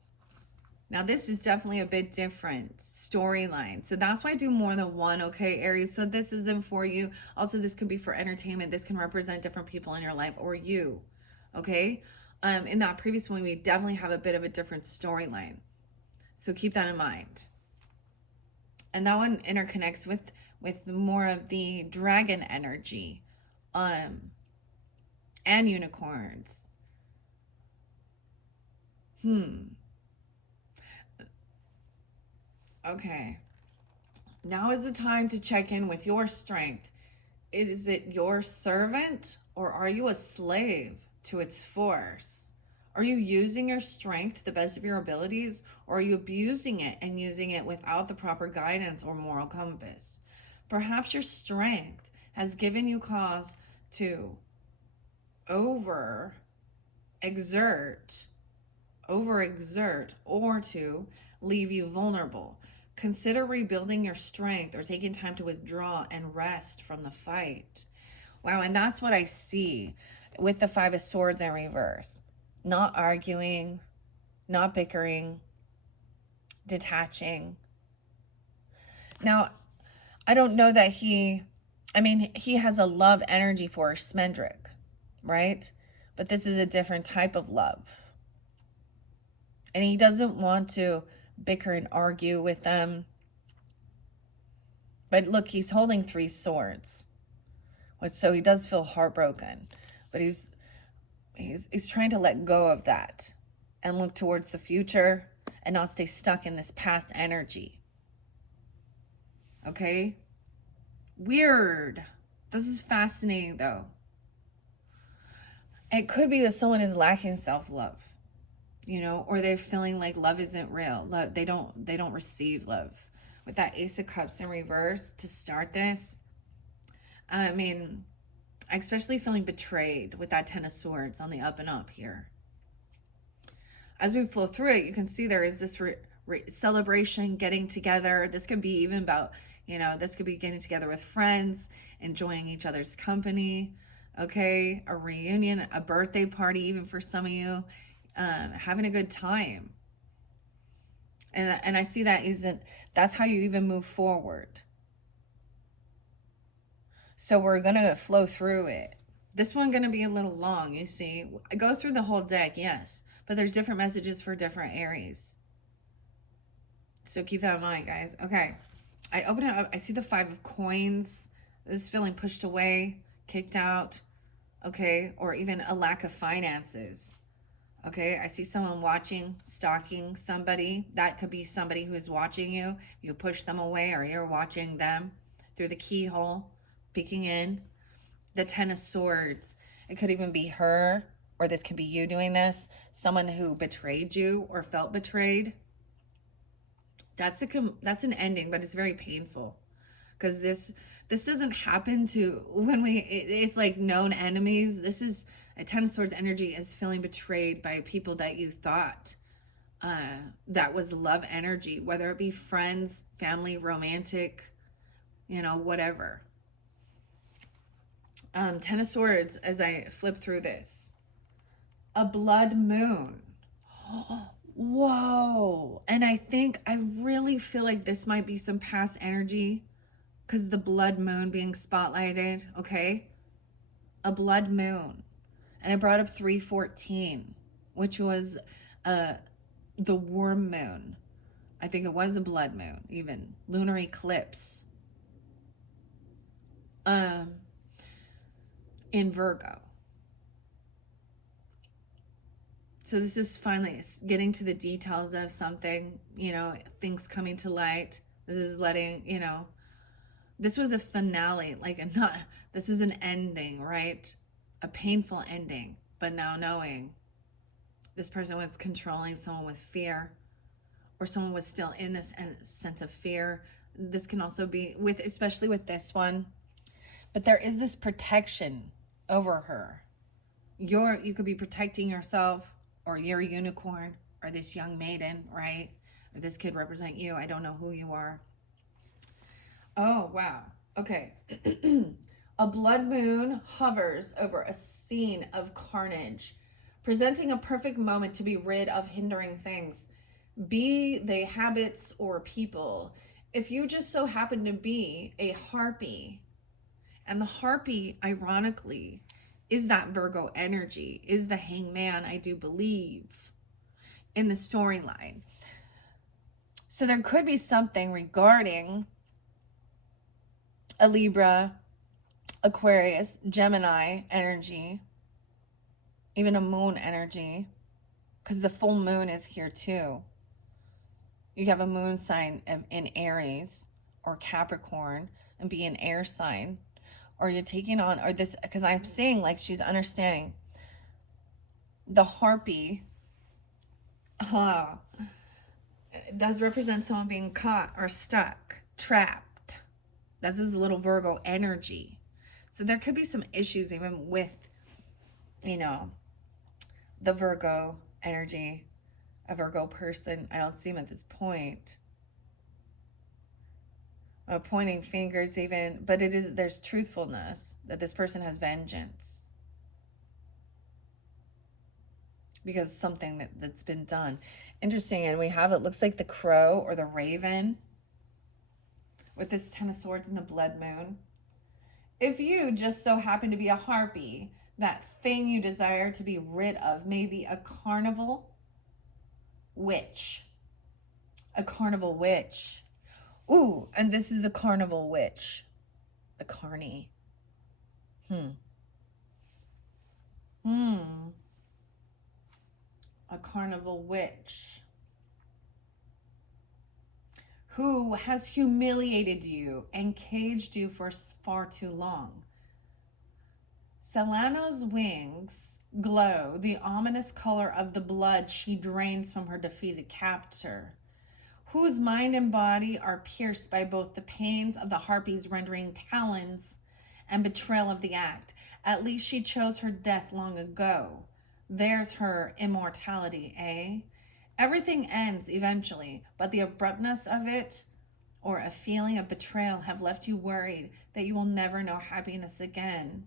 Now, this is definitely a bit different storyline. So that's why I do more than one, okay, Aries? So this isn't for you. Also, this could be for entertainment. This can represent different people in your life or you, okay? In that previous one, we definitely have a bit of a different storyline. So keep that in mind. And that one interconnects with more of the dragon energy, and unicorns. Okay. Now is the time to check in with your strength. Is it your servant, or are you a slave to its force? Are you using your strength to the best of your abilities, or are you abusing it and using it without the proper guidance or moral compass? Perhaps your strength has given you cause to overexert, or to leave you vulnerable. Consider rebuilding your strength or taking time to withdraw and rest from the fight. Wow, and that's what I see with the Five of Swords in reverse. Not arguing, not bickering, detaching. Now, I don't know that he has a love energy for Smendrick, right? But this is a different type of love. And he doesn't want to bicker and argue with them. But look, he's holding 3 swords. So he does feel heartbroken. But he's trying to let go of that and look towards the future and not stay stuck in this past energy. Okay? Weird. This is fascinating though. It could be that someone is lacking self-love, or they're feeling like love isn't real. Love, they don't receive love. With that Ace of Cups in reverse to start this, I mean, especially feeling betrayed with that Ten of Swords on the up and up here. As we flow through it, you can see there is this celebration, getting together. This could be even about, this could be getting together with friends, enjoying each other's company, okay? A reunion, a birthday party, even for some of you, having a good time. And I see that's how you even move forward. So we're going to flow through it. This one going to be a little long, you see. I go through the whole deck, yes. But there's different messages for different Aries. So keep that in mind, guys. Okay. I open it up. I see the 5 of Coins. This is feeling pushed away, kicked out, okay? Or even a lack of finances. Okay, I see someone watching, stalking somebody. That could be somebody who is watching you. You push them away or you're watching them through the keyhole, peeking in. The 10 of Swords. It could even be her, or this could be you doing this. Someone who betrayed you or felt betrayed. That's an ending, but it's very painful. Because this doesn't happen to it's like known enemies. This is a 10 of Swords energy is feeling betrayed by people that you thought that was love energy, whether it be friends, family, romantic, whatever. 10 of Swords, as I flip through this, a blood moon. Whoa. And I really feel like this might be some past energy because the blood moon being spotlighted, okay? A blood moon. And I brought up 314, which was the warm moon. I think it was a blood moon, even. Lunar eclipse. In Virgo. So this is finally getting to the details of something, things coming to light. This is letting, this was a finale, this is an ending, right? A painful ending, but now knowing this person was controlling someone with fear, or someone was still in this sense of fear. This can also be especially with this one, but there is this protection over her. You could be protecting yourself, or your unicorn, or this young maiden, right? Or this could represent you. I don't know who you are. Oh, wow. Okay. A blood moon hovers over a scene of carnage, presenting a perfect moment to be rid of hindering things, be they habits or people. If you just so happen to be a harpy, and the harpy, ironically, is that Virgo energy, is the hangman, I do believe, in the storyline. So there could be something regarding a Libra, Aquarius, Gemini energy, even a moon energy, because the full moon is here too. You have a moon sign in Aries or Capricorn and be an air sign. Or you're taking on, or this, because I'm saying like she's understanding the harpy does represent someone being caught or stuck, trapped. That's this little Virgo energy. So there could be some issues even with, the Virgo energy, a Virgo person. I don't see him at this point. Pointing fingers even, but there's truthfulness that this person has vengeance because something that's been done. Interesting. And we have, it looks like the crow or the raven with this Ten of Swords and the blood moon. If you just so happen to be a harpy, that thing you desire to be rid of may be a carnival witch. A carnival witch. Ooh, and this is a carnival witch. The carny. A carnival witch who has humiliated you and caged you for far too long. Selano's wings glow the ominous color of the blood she drains from her defeated captor, whose mind and body are pierced by both the pains of the harpy's rendering talons and betrayal of the act. At least she chose her death long ago. There's her immortality, eh? Everything ends eventually, but the abruptness of it or a feeling of betrayal have left you worried that you will never know happiness again.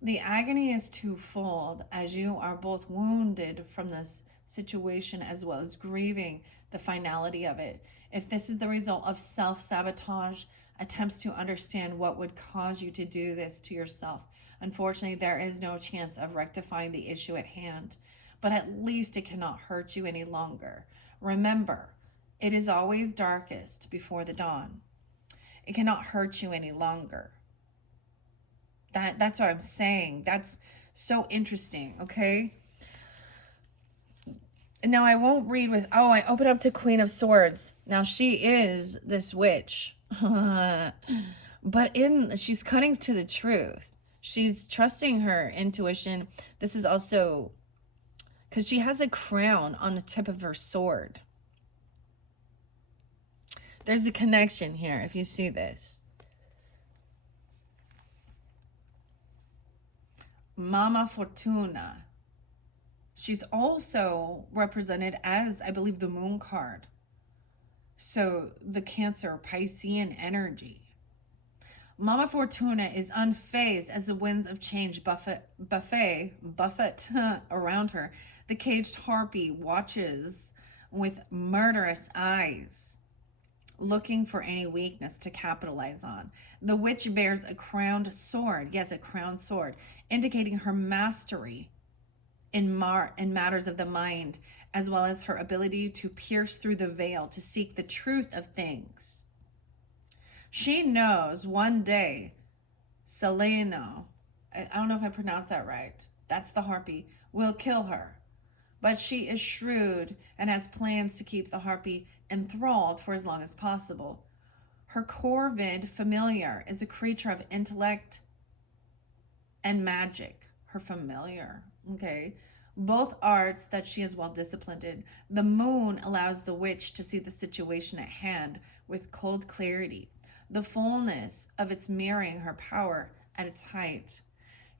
The agony is twofold, as you are both wounded from this situation as well as grieving the finality of it. If this is the result of self-sabotage, attempts to understand what would cause you to do this to yourself, unfortunately, there is no chance of rectifying the issue at hand, but at least it cannot hurt you any longer. Remember, it is always darkest before the dawn. It cannot hurt you any longer. That's what I'm saying. That's so interesting, okay? Now I won't read with, I open up to Queen of Swords. Now she is this witch. But she's cutting to the truth. She's trusting her intuition. This is also because she has a crown on the tip of her sword. There's a connection here if you see this. Mama Fortuna. She's also represented as, I believe, the moon card. So the Cancer Piscean energy. Mama Fortuna is unfazed as the winds of change buffet around her. The caged harpy watches with murderous eyes, looking for any weakness to capitalize on. The witch bears a crowned sword, yes, a crowned sword, indicating her mastery in matters of the mind, as well as her ability to pierce through the veil to seek the truth of things. She knows one day Seleno, I don't know if I pronounced that right, that's the harpy, will kill her. But she is shrewd and has plans to keep the harpy enthralled for as long as possible. Her corvid familiar is a creature of intellect and magic. Her familiar, okay? Both arts that she is well disciplined in. The moon allows the witch to see the situation at hand with cold clarity, the fullness of its mirroring her power at its height.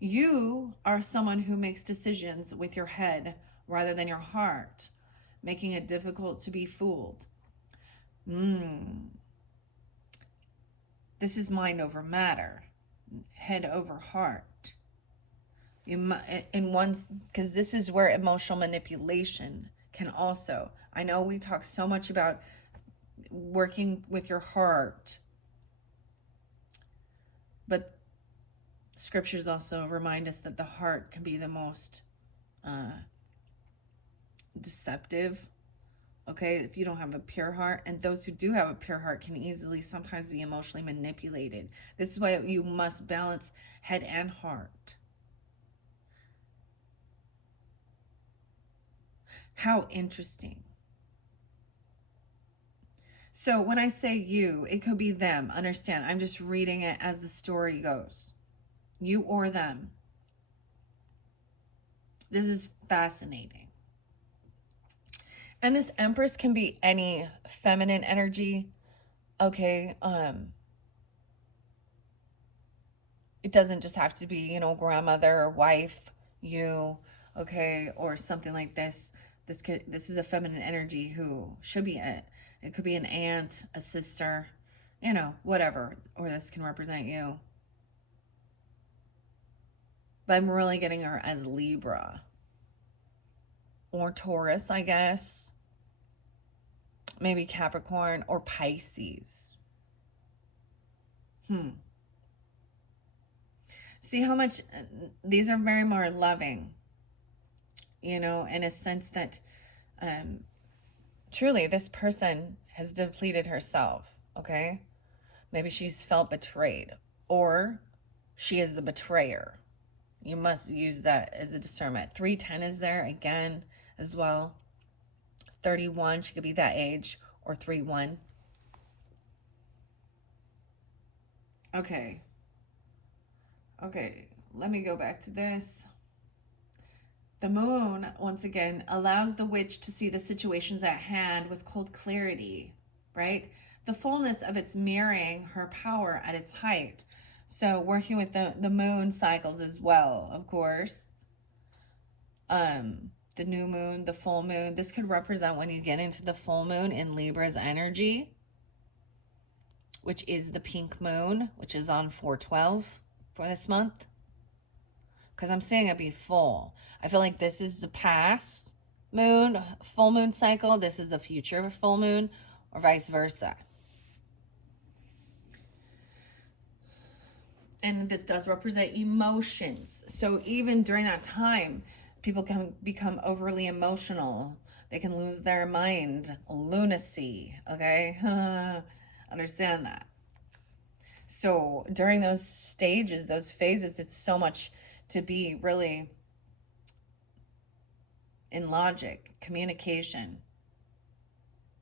You are someone who makes decisions with your head rather than your heart, making it difficult to be fooled. This is mind over matter, head over heart. Because this is where emotional manipulation can also, I know we talk so much about working with your heart, but scriptures also remind us that the heart can be the most deceptive, okay, if you don't have a pure heart. And those who do have a pure heart can easily sometimes be emotionally manipulated. This is why you must balance head and heart. How interesting. So when I say you, it could be them. Understand, I'm just reading it as the story goes. You or them. This is fascinating. And this Empress can be any feminine energy. Okay. It doesn't just have to be, grandmother or wife, you, okay, or something like this. This is a feminine energy who should be it. It could be an aunt, a sister, whatever, or this can represent you. But I'm really getting her as Libra or Taurus, I guess. Maybe Capricorn or Pisces. See how much these are very more loving, in a sense that um, truly this person has depleted herself, okay? Maybe she's felt betrayed, or she is the betrayer. You must use that as a discernment. 310 is there again as well. 31, she could be that age, or 3-1. Okay. Okay, let me go back to this. The moon, once again, allows the witch to see the situations at hand with cold clarity, right? The fullness of its mirroring her power at its height. So working with the moon cycles as well, of course. The new moon, the full moon. This could represent when you get into the full moon in Libra's energy, which is the pink moon, which is on 4/12 for this month. Because I'm seeing it be full. I feel like this is the past moon, full moon cycle. This is the future full moon, or vice versa. And this does represent emotions. So even during that time, people can become overly emotional. They can lose their mind, lunacy, okay? Understand that. So during those stages, those phases, it's so much to be really in logic, communication,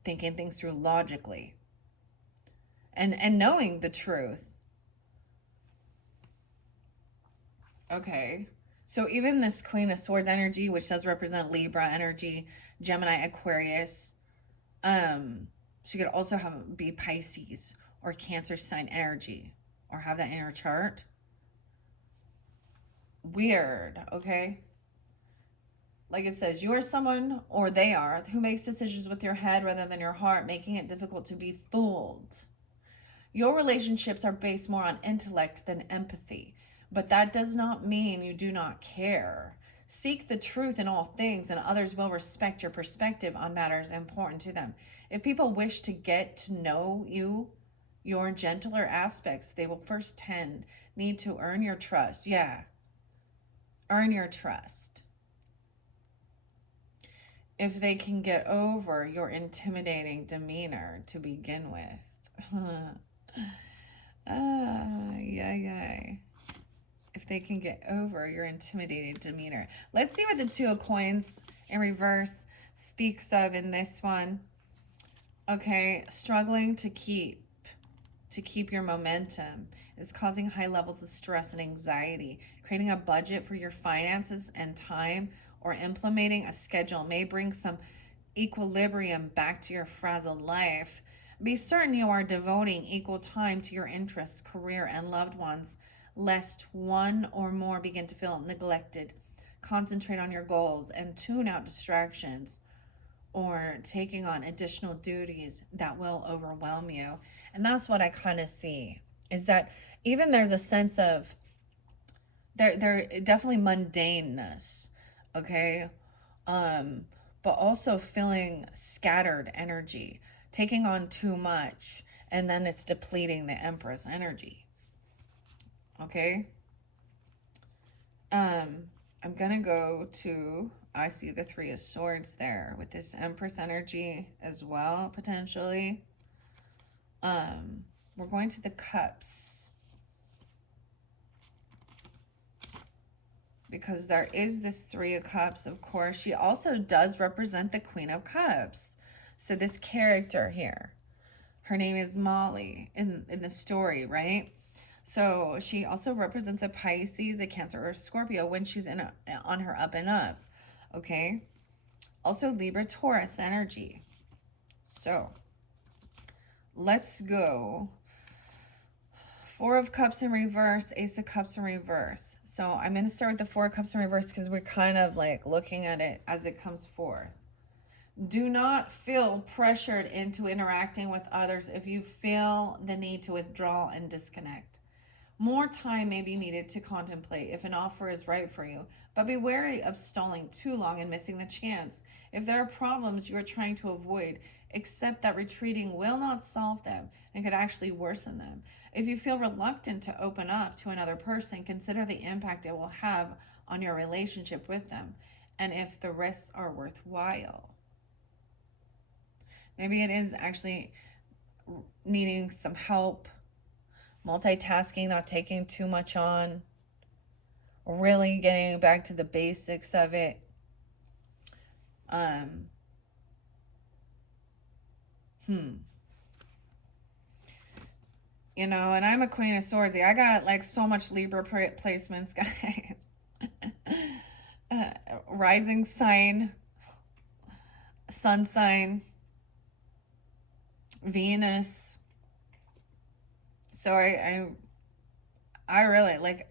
thinking things through logically, and knowing the truth. Okay. So even this Queen of Swords energy, which does represent Libra energy, Gemini, Aquarius, she could also be Pisces or Cancer sign energy, or have that in her chart. Weird, okay? Like it says, you are someone, or they are, who makes decisions with your head rather than your heart, making it difficult to be fooled. Your relationships are based more on intellect than empathy, but that does not mean you do not care. Seek the truth in all things, and others will respect your perspective on matters important to them. If people wish to get to know you, your gentler aspects, they will first need to earn your trust. Yeah, earn your trust. If they can get over your intimidating demeanor to begin with. Yeah. If they can get over your intimidating demeanor. Let's see what the Two of Coins in reverse speaks of in this one. Okay, struggling to keep your momentum is causing high levels of stress and anxiety. Creating a budget for your finances and time, or implementing a schedule, may bring some equilibrium back to your frazzled life. Be certain you are devoting equal time to your interests, career, and loved ones, lest one or more begin to feel neglected. Concentrate on your goals and tune out distractions or taking on additional duties that will overwhelm you. And that's what I kind of see, is that even there's a sense of there definitely mundaneness, okay? But also feeling scattered energy, taking on too much, and then it's depleting the Empress energy. Okay? I'm gonna go to, I see the Three of Swords there with this Empress energy as well, potentially. We're going to the Cups, because there is this Three of Cups, of course. She also does represent the Queen of Cups. So this character here, her name is Molly in the story, right? So she also represents a Pisces, a Cancer, or a Scorpio when she's on her up and up, okay? Also Libra, Taurus energy. So let's go. Four of Cups in reverse, Ace of Cups in reverse. So I'm going to start with the Four of Cups in reverse because we're kind of like looking at it as it comes forth. Do not feel pressured into interacting with others if you feel the need to withdraw and disconnect. More time may be needed to contemplate if an offer is right for you, but be wary of stalling too long and missing the chance. If there are problems you are trying to avoid, accept that retreating will not solve them and could actually worsen them. If you feel reluctant to open up to another person, consider the impact it will have on your relationship with them and if the risks are worthwhile. Maybe it is actually needing some help, multitasking, not taking too much on, really getting back to the basics of it. Um, hmm. You know, and I'm a Queen of Swords. I got like so much Libra placements, guys. uh, Rising sign, sun sign, Venus. So I really like.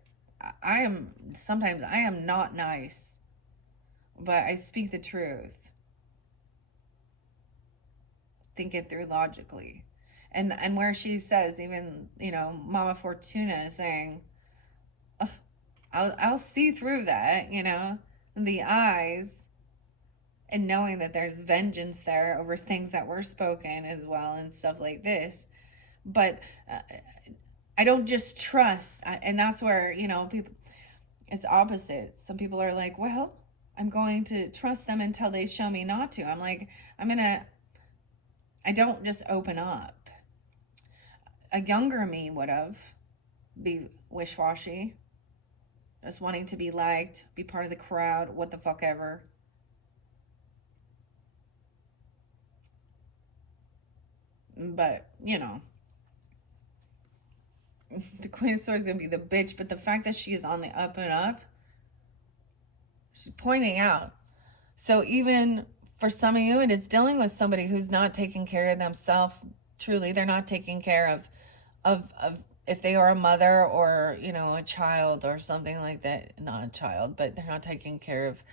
I am sometimes I am not nice, but I speak the truth. Think it through logically, and where she says even Mama Fortuna is saying, I'll see through that, the eyes, and knowing that there's vengeance there over things that were spoken as well and stuff like this. But I don't just trust, and that's where people. It's opposite. Some people are like, well, I'm going to trust them until they show me not to. I'm like, I don't just open up. A younger me would have be wish-washy, just wanting to be liked, be part of the crowd, what the fuck ever. But, the Queen of Swords is going to be the bitch, but the fact that she is on the up and up, she's pointing out. So even for some of you, it is dealing with somebody who's not taking care of themselves. Truly, they're not taking care of if they are a mother or a child or something like that. Not a child, but they're not taking care of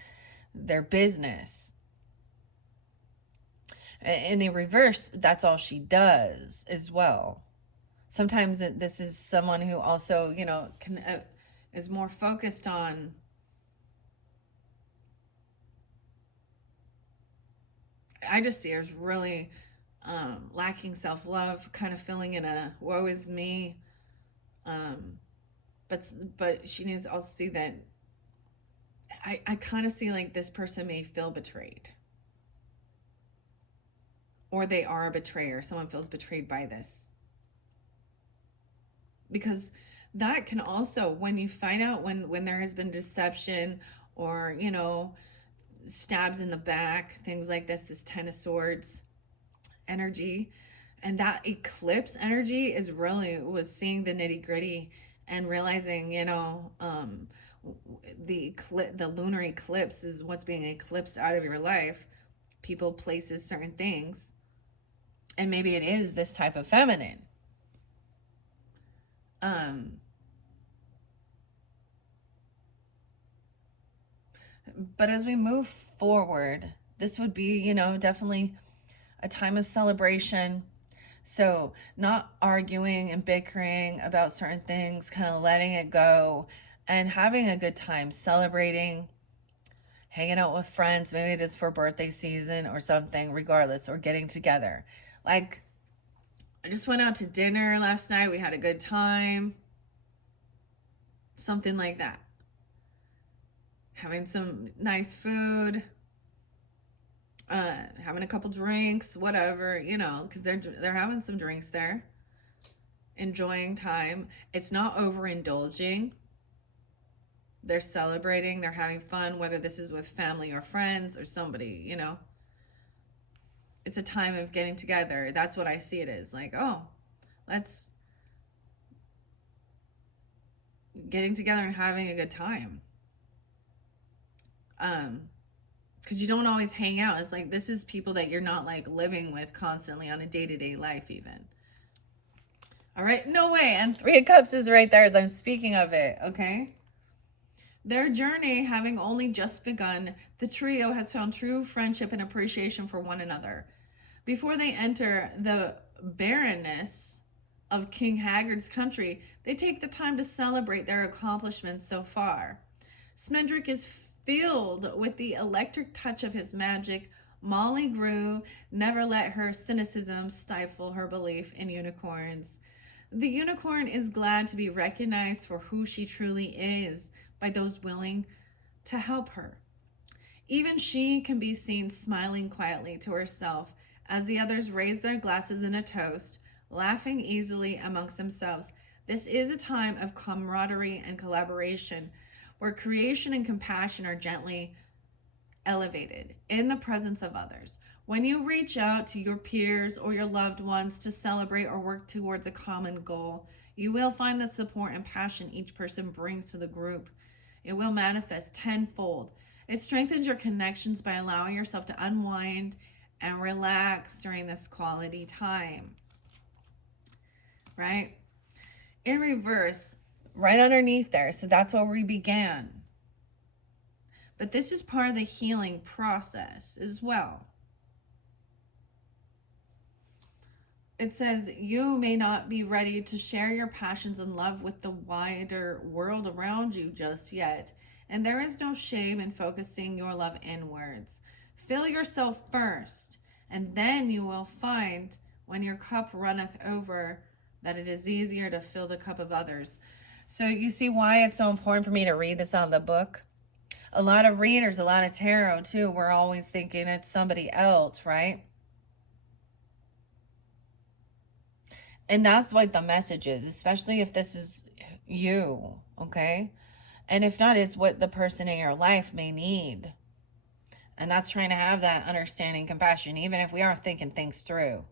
their business. In the reverse, that's all she does as well. Sometimes this is someone who also can is more focused on I just see her as really lacking self-love, kind of feeling in a woe is me. Um, but she needs to also see that I kind of see like this person may feel betrayed. Or they are a betrayer. Someone feels betrayed by this. Because that can also, when you find out when there has been deception or, stabs in the back, things like this 10 of swords energy, and that eclipse energy is really was seeing the nitty gritty and realizing the lunar eclipse is what's being eclipsed out of your life, people, places, certain things, and maybe it is this type of feminine. But as we move forward, this would be definitely a time of celebration. So, not arguing and bickering about certain things, kind of letting it go and having a good time celebrating, hanging out with friends. Maybe it is for birthday season or something, regardless, or getting together. Like, I just went out to dinner last night. We had a good time. Something like that. Having some nice food, having a couple drinks, whatever, because they're having some drinks there, enjoying time. It's not overindulging. They're celebrating. They're having fun, whether this is with family or friends or somebody. It's a time of getting together. That's what I see it as. Like, oh, let's getting together and having a good time. Because you don't always hang out. It's like this is people that you're not like living with constantly on a day-to-day life even. All right, no way. And 3 of Cups is right there as I'm speaking of it, okay? Their journey having only just begun, the trio has found true friendship and appreciation for one another. Before they enter the barrenness of King Haggard's country, they take the time to celebrate their accomplishments so far. Smendrick is filled with the electric touch of his magic, Molly grew, never let her cynicism stifle her belief in unicorns. The unicorn is glad to be recognized for who she truly is by those willing to help her. Even she can be seen smiling quietly to herself as the others raise their glasses in a toast, laughing easily amongst themselves. This is a time of camaraderie and collaboration where creation and compassion are gently elevated in the presence of others. When you reach out to your peers or your loved ones to celebrate or work towards a common goal, you will find the support and passion each person brings to the group. It will manifest tenfold. It strengthens your connections by allowing yourself to unwind and relax during this quality time. Right? In reverse, right underneath there. So that's where we began. But this is part of the healing process as well. It says, you may not be ready to share your passions and love with the wider world around you just yet. And there is no shame in focusing your love inwards. Fill yourself first, and then you will find when your cup runneth over that it is easier to fill the cup of others. So you see why it's so important for me to read this out of the book? A lot of readers, a lot of tarot too, we're always thinking it's somebody else, right? And that's what the message is, especially if this is you, okay? And if not, it's what the person in your life may need. And that's trying to have that understanding, compassion, even if we aren't thinking things through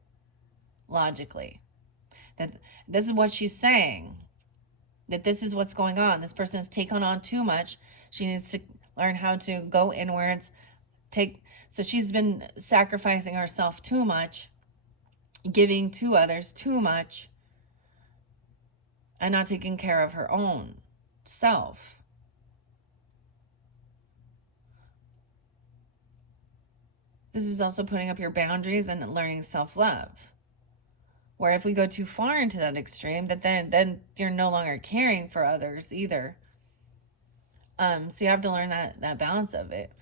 logically. That this is what she's saying. That this is what's going on. This person has taken on too much. She needs to learn how to go inwards. So she's been sacrificing herself too much, giving to others too much, and not taking care of her own self. This is also putting up your boundaries and learning self-love. Where if we go too far into that extreme, that then you're no longer caring for others either. So you have to learn that balance of it.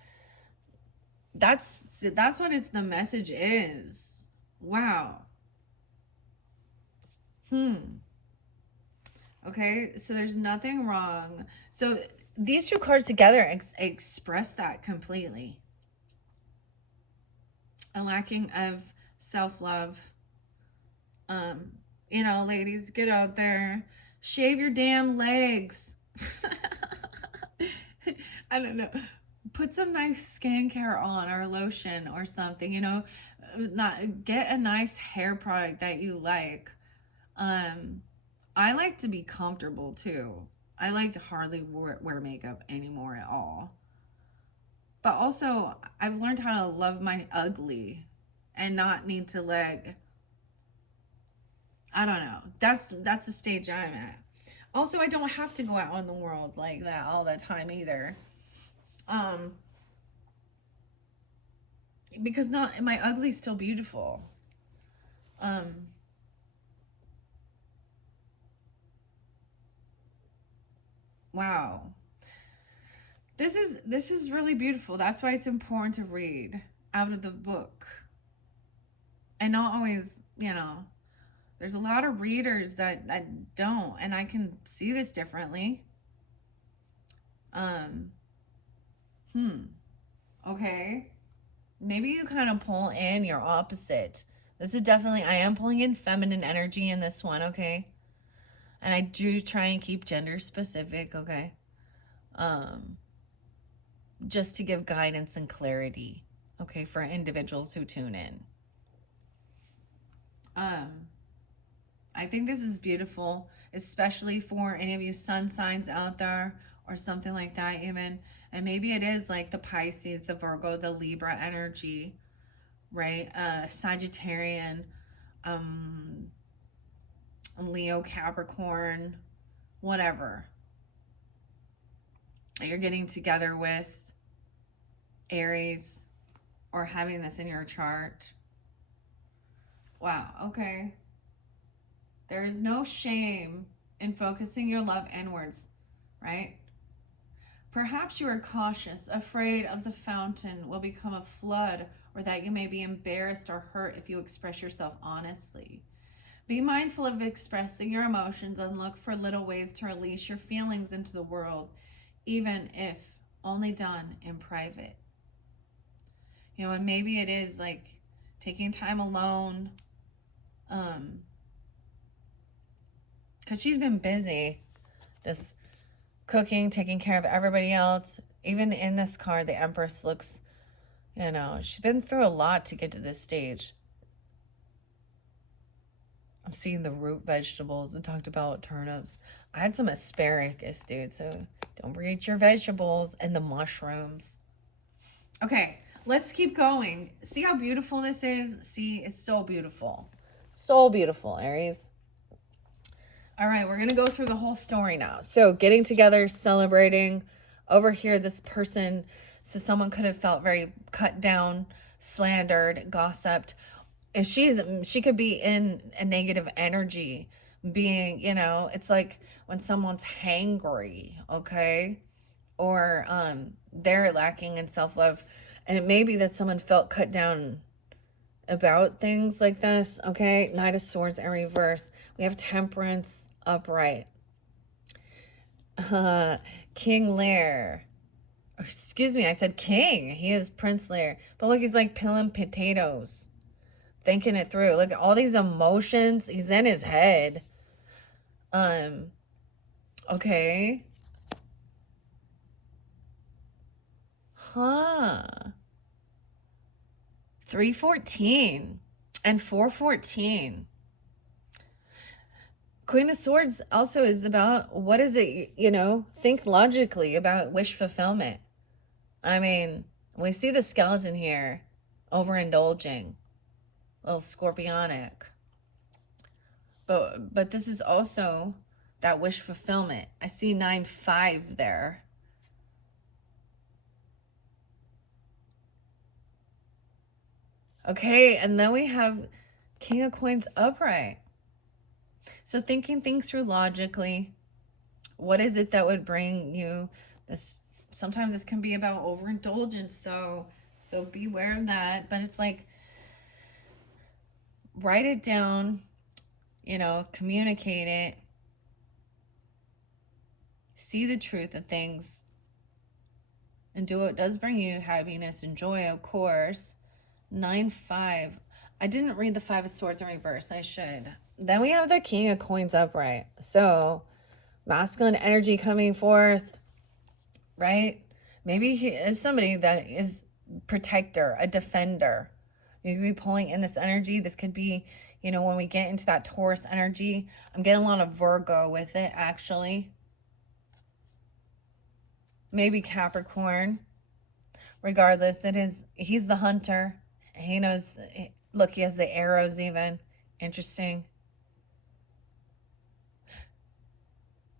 That's what the message is. Wow. Okay, so there's nothing wrong. So these two cards together express that completely. A lacking of self-love. Ladies, get out there. Shave your damn legs. I don't know. Put some nice skincare on or lotion or something, not get a nice hair product that you like. I like to be comfortable too. I like to hardly wear makeup anymore at all. But also, I've learned how to love my ugly and not need to I don't know. That's the stage I'm at. Also, I don't have to go out in the world like that all the time either. Because not my ugly's still beautiful. Wow. This is really beautiful. That's why it's important to read out of the book. And not always, there's a lot of readers that don't, and I can see this differently. Okay. Maybe you kind of pull in your opposite. This is definitely, I am pulling in feminine energy in this one, okay? And I do try and keep gender specific, okay? Just to give guidance and clarity, okay, for individuals who tune in. I think this is beautiful, especially for any of you sun signs out there or something like that even. And maybe it is like the Pisces, the Virgo, the Libra energy, right? Sagittarian, Leo, Capricorn, whatever. You're getting together with Aries or having this in your chart. Wow, okay. There is no shame in focusing your love inwards, right? Perhaps you are cautious, afraid of the fountain will become a flood or that you may be embarrassed or hurt if you express yourself honestly. Be mindful of expressing your emotions and look for little ways to release your feelings into the world, even if only done in private. And maybe it is like taking time alone, because she's been busy just cooking, taking care of everybody else. Even in this card, the Empress looks, she's been through a lot to get to this stage. I'm seeing the root vegetables and talked about turnips. I had some asparagus, dude, so don't forget your vegetables and the mushrooms. Okay, let's keep going. See how beautiful this is? See, it's so beautiful. So beautiful, Aries. All right, we're going to go through the whole story now. So getting together, celebrating. Over here, this person, so someone could have felt very cut down, slandered, gossiped. And she could be in a negative energy, being, it's like when someone's hangry, okay? Or they're lacking in self-love. And it may be that someone felt cut down about things like this, okay? Knight of Swords in reverse. We have Temperance upright. King Lear. Excuse me, I said king. He is Prince Lear. But look, he's like peeling potatoes, thinking it through. Look at all these emotions. He's in his head. Okay. Huh. 314 and 414. Queen of Swords also is about, what is it, think logically about wish fulfillment. I mean, we see the skeleton here, overindulging, a little scorpionic. But this is also that wish fulfillment. I see 9-5 there. Okay, and then we have King of Coins upright. So thinking things through logically. What is it that would bring you this? Sometimes this can be about overindulgence, though. So beware of that. But it's like, write it down, communicate it. See the truth of things. And do what does bring you happiness and joy, of course. 9-5. I didn't read the 5 of Swords in reverse. I should. Then we have the King of Coins upright. So, masculine energy coming forth, right? Maybe he is somebody that is protector, a defender. You could be pulling in this energy. This could be, when we get into that Taurus energy. I'm getting a lot of Virgo with it, actually. Maybe Capricorn. Regardless, he's the hunter. He knows, look, he has the arrows even. Interesting.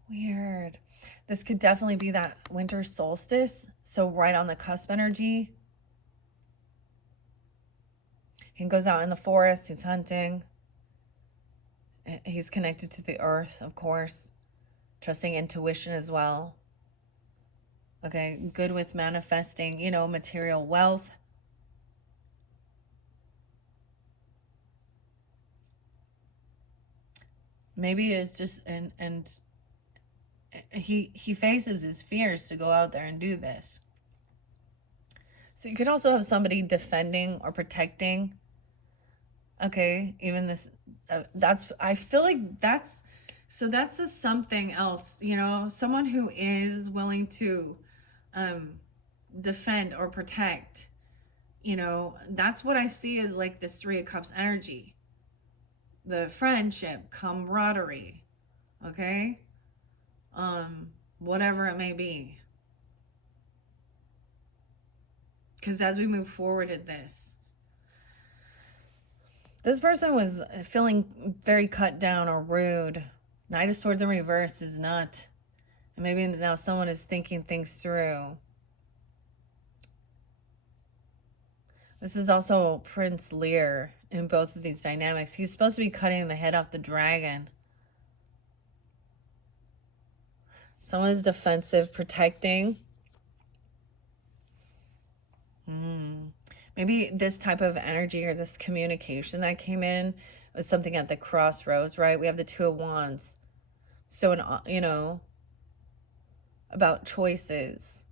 Weird. This could definitely be that winter solstice. So right on the cusp energy. He goes out in the forest. He's hunting. He's connected to the earth, of course. Trusting intuition as well. Okay, good with manifesting, material wealth. Maybe it's just, and he faces his fears to go out there and do this. So you could also have somebody defending or protecting. Okay, even this, I feel like that's a something else, someone who is willing to defend or protect, that's what I see as like this 3 of Cups energy. The friendship, camaraderie, okay? Whatever it may be. Because as we move forward at this person was feeling very cut down or rude. Knight of Swords in reverse is not. And maybe now someone is thinking things through. This is also Prince Lear in both of these dynamics. He's supposed to be cutting the head off the dragon. Someone is defensive, protecting. Maybe this type of energy or this communication that came in was something at the crossroads, right? We have the Two of Wands. So, about choices.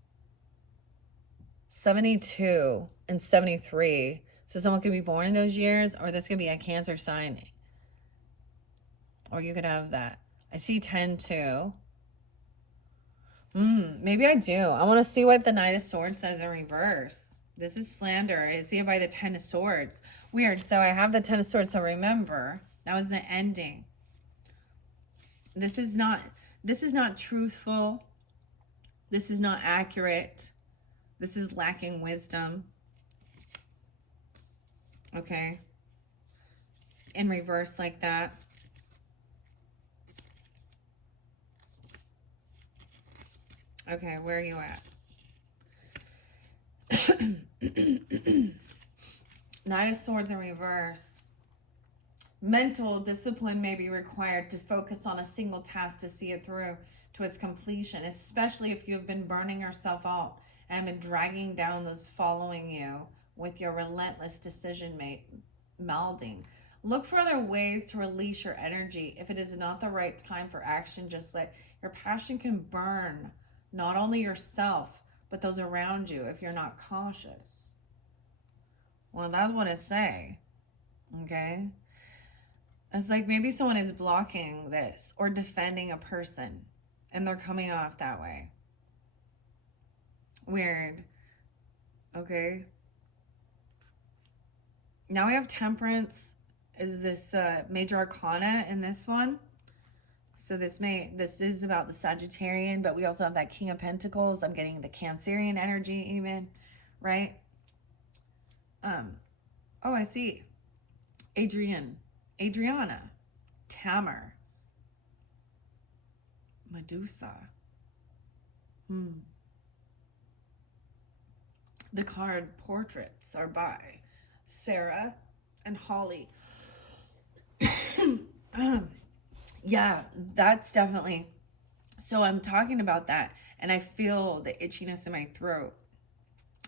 72 and 73. So someone could be born in those years, or this could be a Cancer sign. Or you could have that. I see 10 too. Maybe I do. I want to see what the Knight of Swords says in reverse. This is slander. I see it by the Ten of Swords. Weird. So I have the Ten of Swords. So remember, that was the ending. This is not truthful. This is not accurate. This is lacking wisdom. Okay. In reverse like that. Okay, where are you at? Knight of Swords in reverse. Mental discipline may be required to focus on a single task to see it through to its completion, especially if you have been burning yourself out and have been dragging down those following you with your relentless decision melding. Look for other ways to release your energy. If it is not the right time for action, just let your passion can burn not only yourself, but those around you if you're not cautious. Well, that's what it say. Okay? It's like maybe someone is blocking this or defending a person and they're coming off that way. Weird. Okay? Now we have Temperance. Is this major arcana in this one? So this is about the Sagittarian, but we also have that King of Pentacles. I'm getting the Cancerian energy even, right? Oh, I see. Adriana, Tamar, Medusa. The card portraits are by Sarah and Holly. Yeah, that's definitely. So I'm talking about that, and I feel the itchiness in my throat.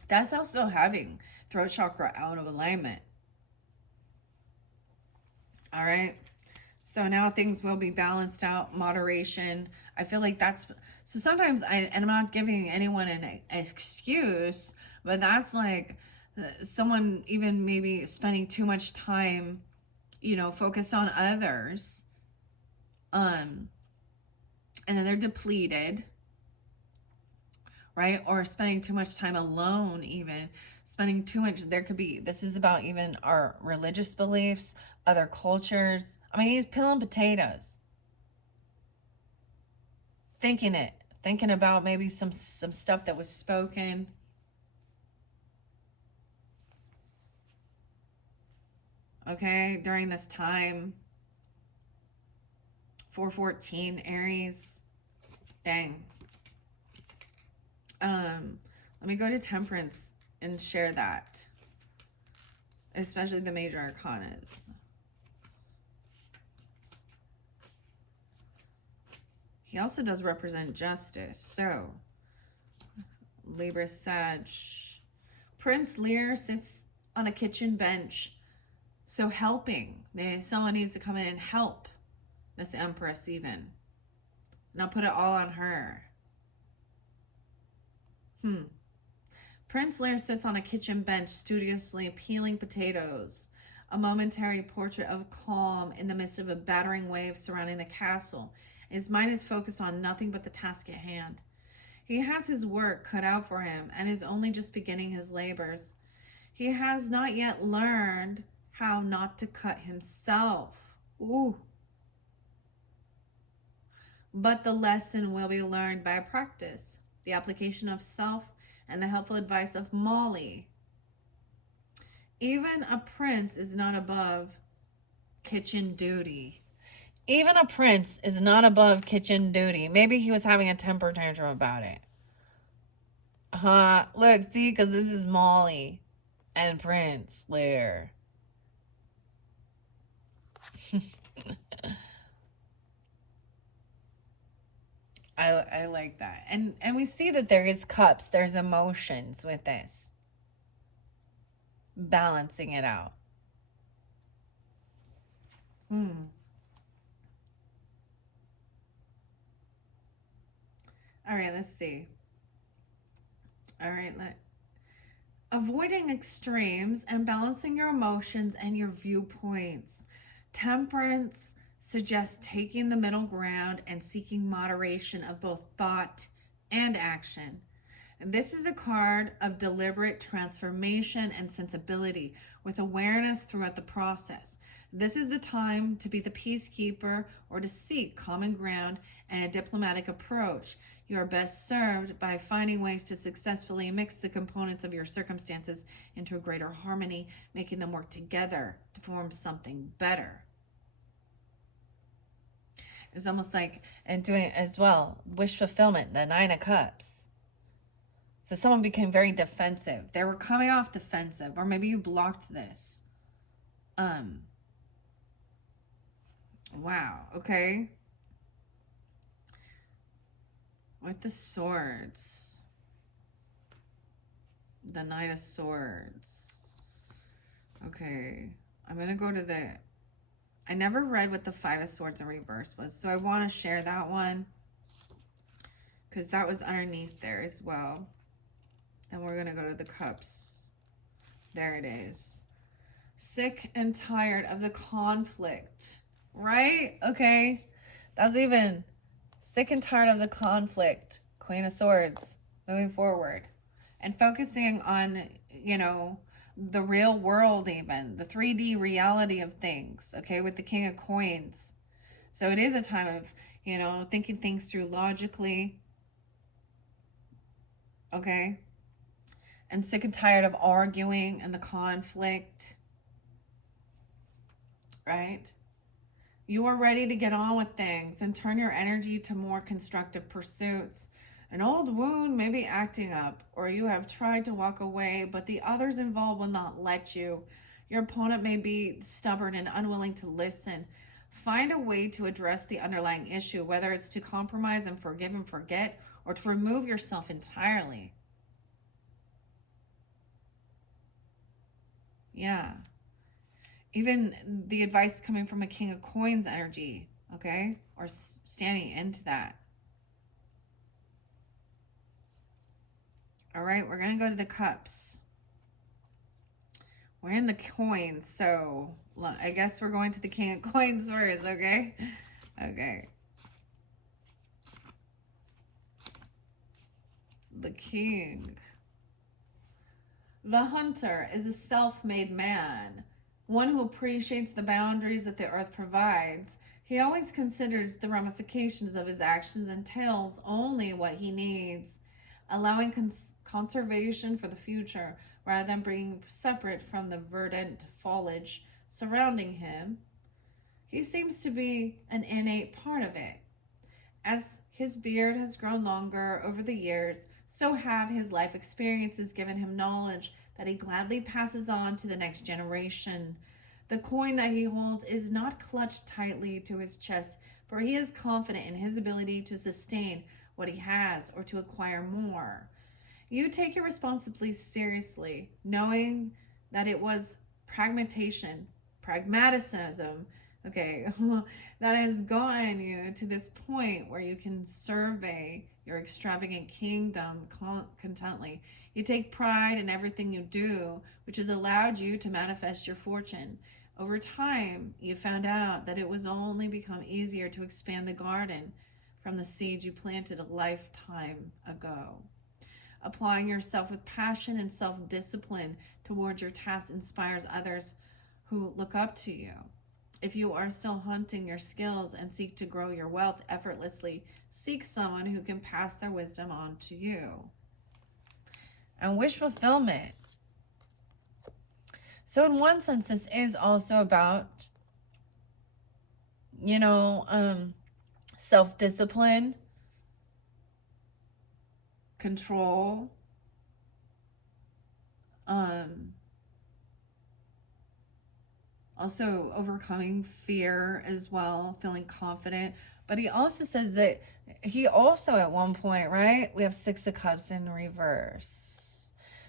That's also having throat chakra out of alignment. All right. So now things will be balanced out, moderation. I feel like that's so sometimes and I'm not giving anyone an excuse, but that's like someone even maybe spending too much time, focused on others. And then they're depleted, right? Or spending too much time alone, even spending too much. This is about even our religious beliefs, other cultures. I mean, he's peeling potatoes, thinking about maybe some stuff that was spoken. Okay, during this time. 414 Aries. Dang. Let me go to Temperance and share that, especially the major arcanas. He also does represent justice. So, Libra, Sag. Prince Lear sits on a kitchen bench. So helping. Maybe someone needs to come in and help this Empress even. Not put it all on her. Prince Lear sits on a kitchen bench, studiously peeling potatoes. A momentary portrait of calm in the midst of a battering wave surrounding the castle. His mind is focused on nothing but the task at hand. He has his work cut out for him and is only just beginning his labors. He has not yet learned how not to cut himself. Ooh. But the lesson will be learned by practice, the application of self, and the helpful advice of Molly. Even a prince is not above kitchen duty. Even a prince is not above kitchen duty. Maybe he was having a temper tantrum about it. Look, see, because this is Molly and Prince Lear. I like that. And we see that there is cups, there's emotions with this. balancing it out. All right, let's see. All right, avoiding extremes and balancing your emotions and your viewpoints. Temperance suggests taking the middle ground and seeking moderation of both thought and action. And this is a card of deliberate transformation and sensibility with awareness throughout the process. This is the time to be the peacekeeper or to seek common ground and a diplomatic approach. You are best served by finding ways to successfully mix the components of your circumstances into a greater harmony, making them work together to form something better. It's almost like, and doing as well, wish fulfillment, the Nine of Cups. So someone became very defensive. They were coming off defensive, or maybe you blocked this. Wow, okay. With the swords. The Knight of Swords. Okay. I'm going to go to the... I never read what the Five of Swords in reverse was, so I want to share that one. Because that was underneath there as well. Then we're going to go to the Cups. There it is. Sick and tired of the conflict. Right? Okay. That's even sick and tired of the conflict. Queen of Swords. Moving forward. And focusing on, the real world even. The 3D reality of things. Okay? With the King of Coins. So it is a time of, thinking things through logically. Okay? And sick and tired of arguing and the conflict. Right? You are ready to get on with things and turn your energy to more constructive pursuits. An old wound may be acting up, or you have tried to walk away, but the others involved will not let you. Your opponent may be stubborn and unwilling to listen. Find a way to address the underlying issue, whether it's to compromise and forgive and forget, or to remove yourself entirely. Yeah. Even the advice coming from a King of Coins energy, okay? Or standing into that. All right, we're going to go to the Cups. We're in the coins, so I guess we're going to the King of Coins first, okay? Okay. The King. The Hunter is a self-made man, one who appreciates the boundaries that the earth provides. He always considers the ramifications of his actions and tells only what he needs, allowing conservation for the future rather than being separate from the verdant foliage surrounding him. He seems to be an innate part of it. As his beard has grown longer over the years, so have his life experiences given him knowledge that he gladly passes on to the next generation. The coin that he holds is not clutched tightly to his chest, for he is confident in his ability to sustain what he has or to acquire more. You take your responsibility seriously, knowing that it was pragmatism, okay, that has gotten you to this point where you can survey your extravagant kingdom contently. You take pride in everything you do, which has allowed you to manifest your fortune. Over time, you found out that it was only become easier to expand the garden from the seed you planted a lifetime ago. Applying yourself with passion and self-discipline towards your task inspires others who look up to you. If you are still hunting your skills and seek to grow your wealth effortlessly, seek someone who can pass their wisdom on to you. And wish fulfillment. So in one sense, this is also about, self-discipline, control, also overcoming fear as well, feeling confident. But he also says that he also at one point, right? We have Six of Cups in reverse.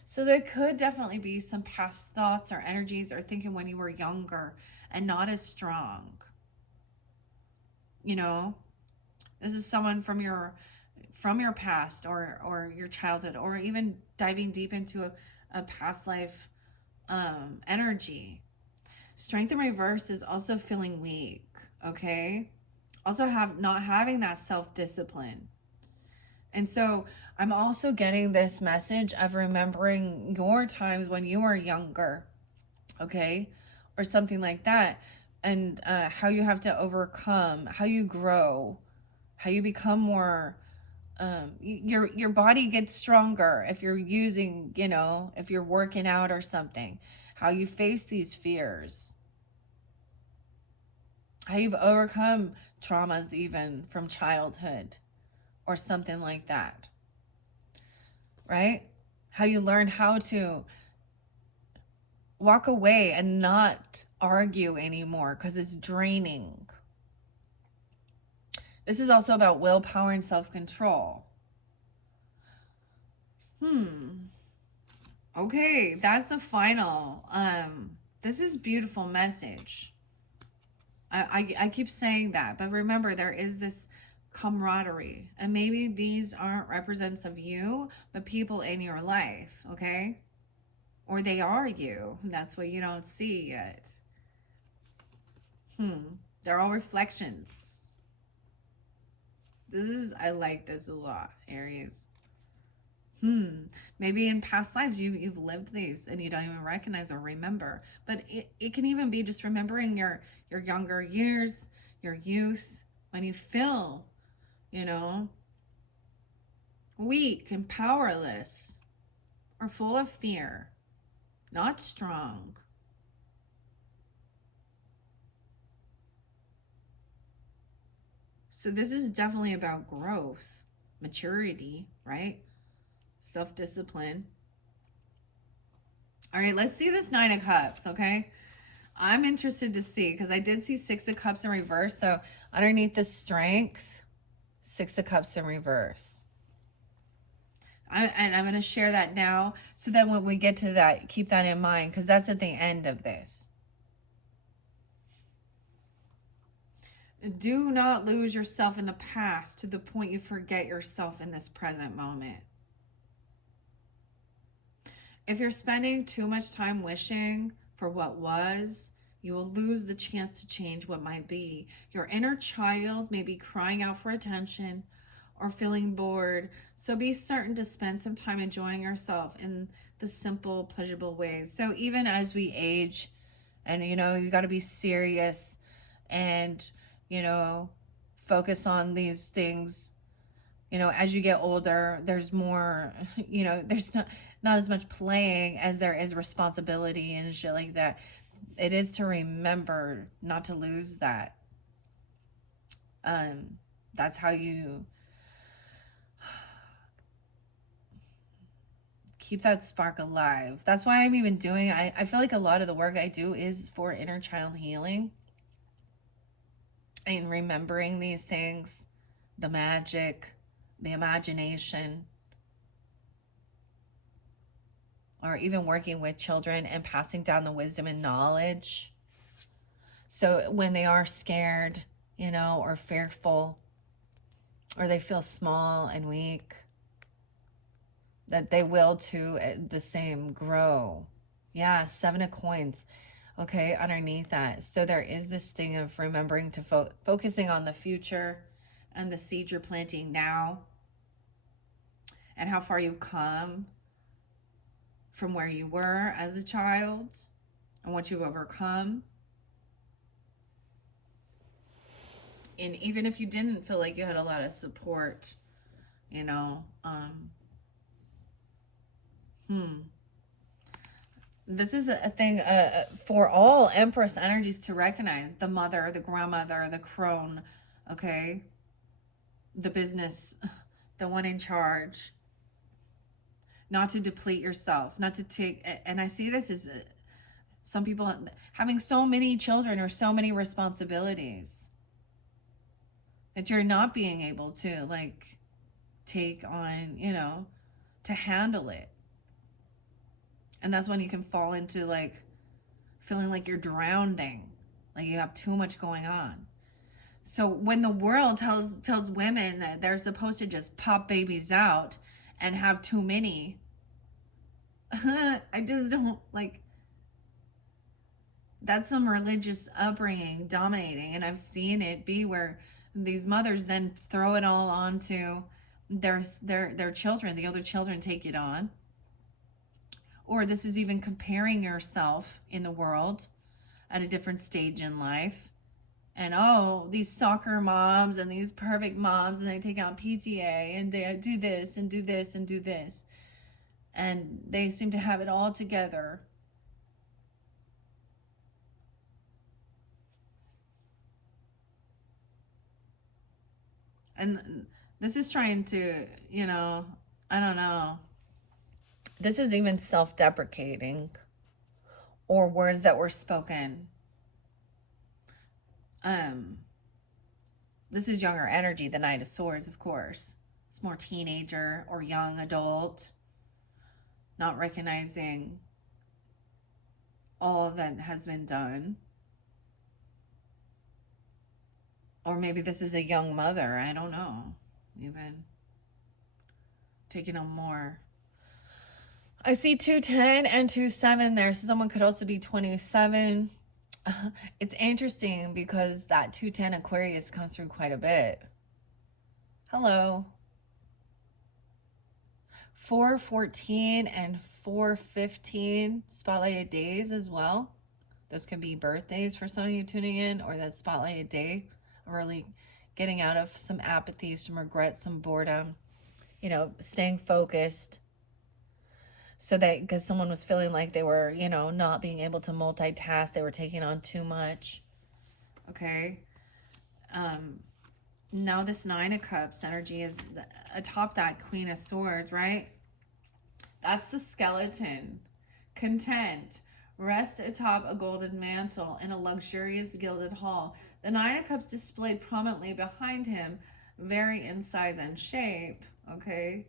So there could definitely be some past thoughts or energies or thinking when you were younger and not as strong. You know, this is someone from your past or your childhood, or even diving deep into a past life energy. Strength in reverse is also feeling weak, okay? Also have not having that self-discipline. And so I'm also getting this message of remembering your times when you were younger, okay? Or something like that. And how you have to overcome, how you grow, how you become more your body gets stronger if you're using, if you're working out or something, how you face these fears, how you've overcome traumas even from childhood or something like that, right? How you learn how to walk away and not argue anymore because it's draining. This is also about willpower and self-control. Okay, that's a final. This is beautiful message. I keep saying that, but remember there is this camaraderie, and maybe these aren't represents of you, but people in your life, okay? Or they are you. That's what you don't see yet. They're all reflections. I like this a lot, Aries. Maybe in past lives you've lived these and you don't even recognize or remember. But it can even be just remembering your younger years, your youth, when you feel, you know, weak and powerless or full of fear, not strong. So this is definitely about growth, maturity, right? Self-discipline. All right, let's see this 9 of Cups, okay? I'm interested to see because I did see 6 of Cups in reverse. So underneath the strength, 6 of Cups in reverse. And I'm going to share that now so that when we get to that, keep that in mind because that's at the end of this. Do not lose yourself in the past to the point you forget yourself in this present moment. If you're spending too much time wishing for what was, you will lose the chance to change what might be. Your inner child may be crying out for attention or feeling bored, so be certain to spend some time enjoying yourself in the simple, pleasurable ways. So even as we age, and you got to be serious and, you know, focus on these things. As you get older, there's more, there's not as much playing as there is responsibility and shit like that. It is to remember not to lose that. That's how you keep that spark alive. That's why I'm even doing, I feel like a lot of the work I do is for inner child healing and remembering these things, the magic, the imagination, or even working with children and passing down the wisdom and knowledge. So when they are scared, or fearful, or they feel small and weak, that they will too the same grow. Yeah, 7 of Coins. Okay, underneath that. So there is this thing of remembering to focusing on the future and the seed you're planting now and how far you've come from where you were as a child and what you've overcome. And even if you didn't feel like you had a lot of support, you know, this is a thing for all Empress energies to recognize: the mother, the grandmother, the crone, okay, the business, the one in charge. Not to deplete yourself, not to take, and I see this as some people having so many children or so many responsibilities that you're not being able to take on, to handle it. And that's when you can fall into like feeling like you're drowning, like you have too much going on. So when the world tells women that they're supposed to just pop babies out and have too many, I just don't like, that's some religious upbringing dominating, and I've seen it be where these mothers then throw it all onto their children. The other children take it on, or this is even comparing yourself in the world at a different stage in life. And oh, these soccer moms and these perfect moms, and they take out PTA and they do this and do this and do this, and they seem to have it all together. And this is trying to, I don't know. This is even self deprecating, or words that were spoken. Um, this is younger energy, the Knight of Swords, of course. It's more teenager or young adult, not recognizing all that has been done. Or maybe this is a young mother, I don't know. Even taking on more. I see 210 and 27 there, so someone could also be 27. It's interesting because that 210 Aquarius comes through quite a bit. Hello. 414 and 415 spotlighted days as well. Those could be birthdays for some of you tuning in, or that spotlighted day, really getting out of some apathy, some regret, some boredom, staying focused. So that because someone was feeling like they were, not being able to multitask, they were taking on too much. Okay. Now this Nine of Cups energy is atop that Queen of Swords, right? That's the skeleton. Content. Rest atop a golden mantle in a luxurious gilded hall. The Nine of Cups displayed prominently behind him, vary in size and shape. Okay.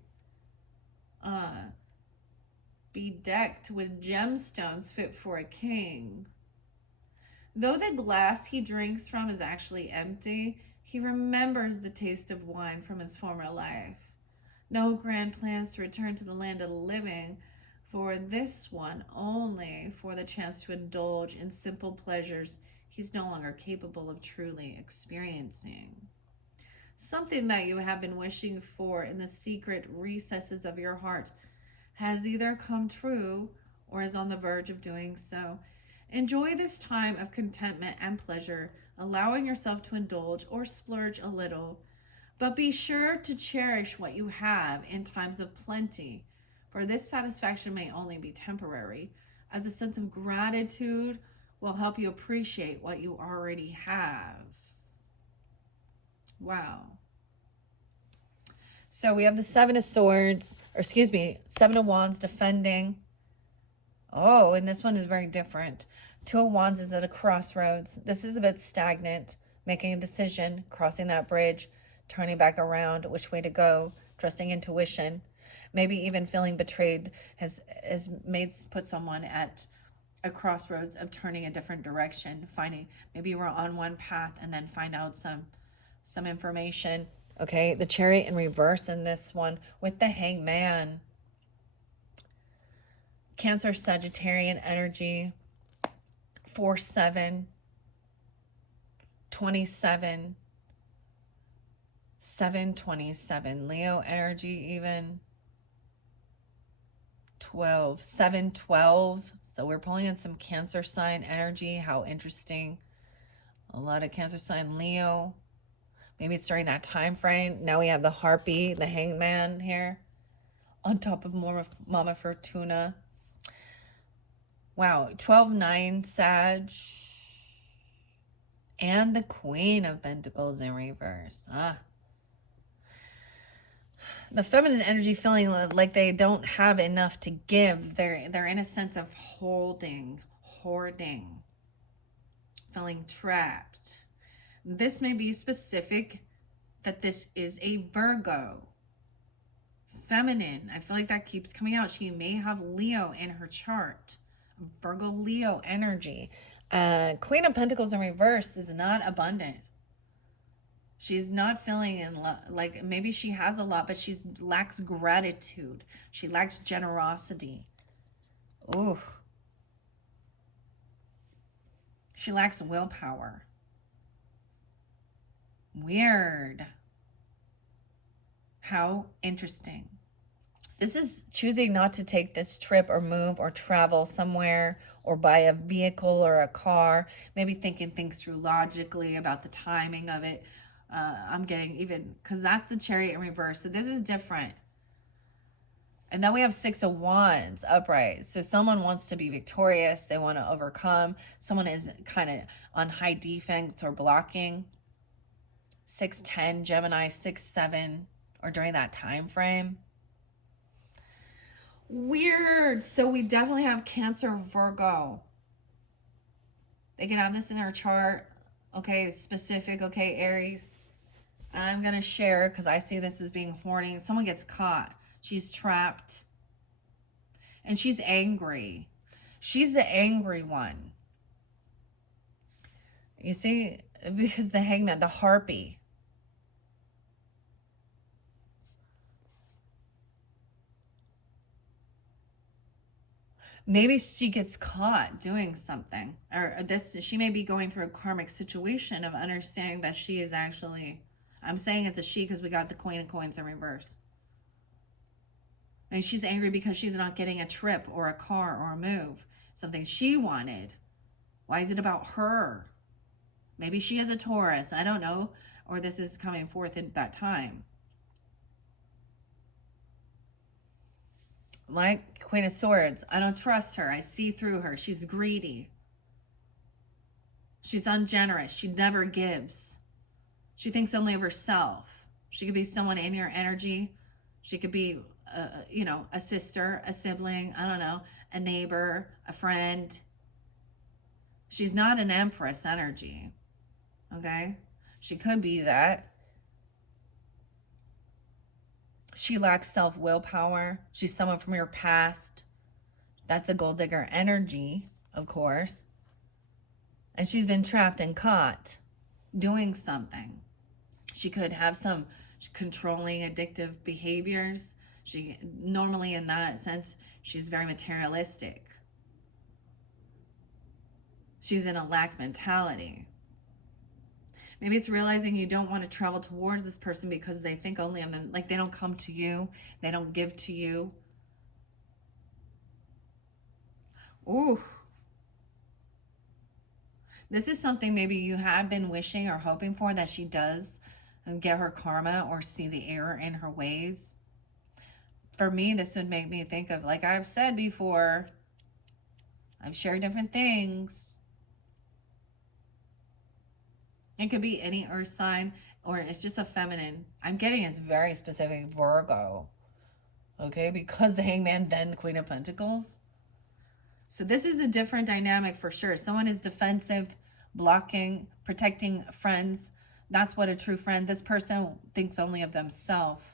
Bedecked with gemstones fit for a king. Though the glass he drinks from is actually empty, he remembers the taste of wine from his former life. No grand plans to return to the land of the living, for this one only for the chance to indulge in simple pleasures he's no longer capable of truly experiencing. Something that you have been wishing for in the secret recesses of your heart has either come true or is on the verge of doing so. Enjoy this time of contentment and pleasure, allowing yourself to indulge or splurge a little, but be sure to cherish what you have in times of plenty, for this satisfaction may only be temporary, as a sense of gratitude will help you appreciate what you already have. Wow. So we have the Seven of Swords, or excuse me, Seven of Wands defending. Oh, and this one is very different. Two of Wands is at a crossroads. This is a bit stagnant, making a decision, crossing that bridge, turning back around, which way to go, trusting intuition, maybe even feeling betrayed has made put someone at a crossroads of turning a different direction, finding maybe we're on one path and then find out some information. Okay, the Chariot in reverse in this one with the Hangman. Cancer Sagittarian energy. 4-7, 27, 7-27. Leo energy even. 12, 7-12. So we're pulling in some Cancer sign energy. How interesting. A lot of Cancer sign Leo. Maybe it's during that time frame. Now we have the Harpy, the Hangman here, on top of Mama Fortuna. Wow, 12-9 Sag. And the Queen of Pentacles in reverse. The feminine energy feeling like they don't have enough to give. They're in a sense of hoarding, feeling trapped. This may be specific that this is a Virgo feminine. I feel like that keeps coming out. She may have Leo in her chart. Virgo Leo energy. Queen of Pentacles in reverse is not abundant. She's not feeling in love. Like maybe she has a lot, but she lacks gratitude. She lacks generosity. Ooh. She lacks willpower. Weird. How interesting. This is choosing not to take this trip or move or travel somewhere or buy a vehicle or a car. Maybe thinking things through logically about the timing of it. I'm getting even, because that's the Chariot in reverse. So this is different. And then we have Six of Wands upright. So someone wants to be victorious. They want to overcome. Someone is kind of on high defense or blocking. 6-10, Gemini, 6-7, or during that time frame. Weird. So we definitely have Cancer, Virgo. They can have this in their chart. Okay, specific. Okay, Aries. And I'm going to share because I see this as being horny. Someone gets caught. She's trapped. And she's angry. She's the angry one. You see, because the Hangman, the Harpy. Maybe she gets caught doing something, or this, she may be going through a karmic situation of understanding that she is actually, I'm saying it's a she because we got the Queen of Coins in reverse. And she's angry because she's not getting a trip or a car or a move, something she wanted. Why is it about her? Maybe she is a Taurus, I don't know, or this is coming forth at that time. Like Queen of Swords, I don't trust her. I see through her. She's greedy. She's ungenerous. She never gives. She thinks only of herself. She could be someone in your energy. She could be, a sister, a sibling, I don't know, a neighbor, a friend. She's not an Empress energy. Okay? She could be that. She lacks self-willpower. She's someone from your past. That's a gold digger energy, of course. And she's been trapped and caught doing something. She could have some controlling addictive behaviors. She normally, in that sense, she's very materialistic. She's in a lack mentality. Maybe it's realizing you don't want to travel towards this person because they think only of them. Like they don't come to you. They don't give to you. Ooh. This is something maybe you have been wishing or hoping for, that she does get her karma or see the error in her ways. For me, this would make me think of, like I've said before, I've shared different things. It could be any earth sign, or it's just a feminine. I'm getting it's very specific, Virgo. Okay, because the Hangman, then Queen of Pentacles. So this is a different dynamic for sure. Someone is defensive, blocking, protecting friends. That's what a true friend. This person thinks only of themselves.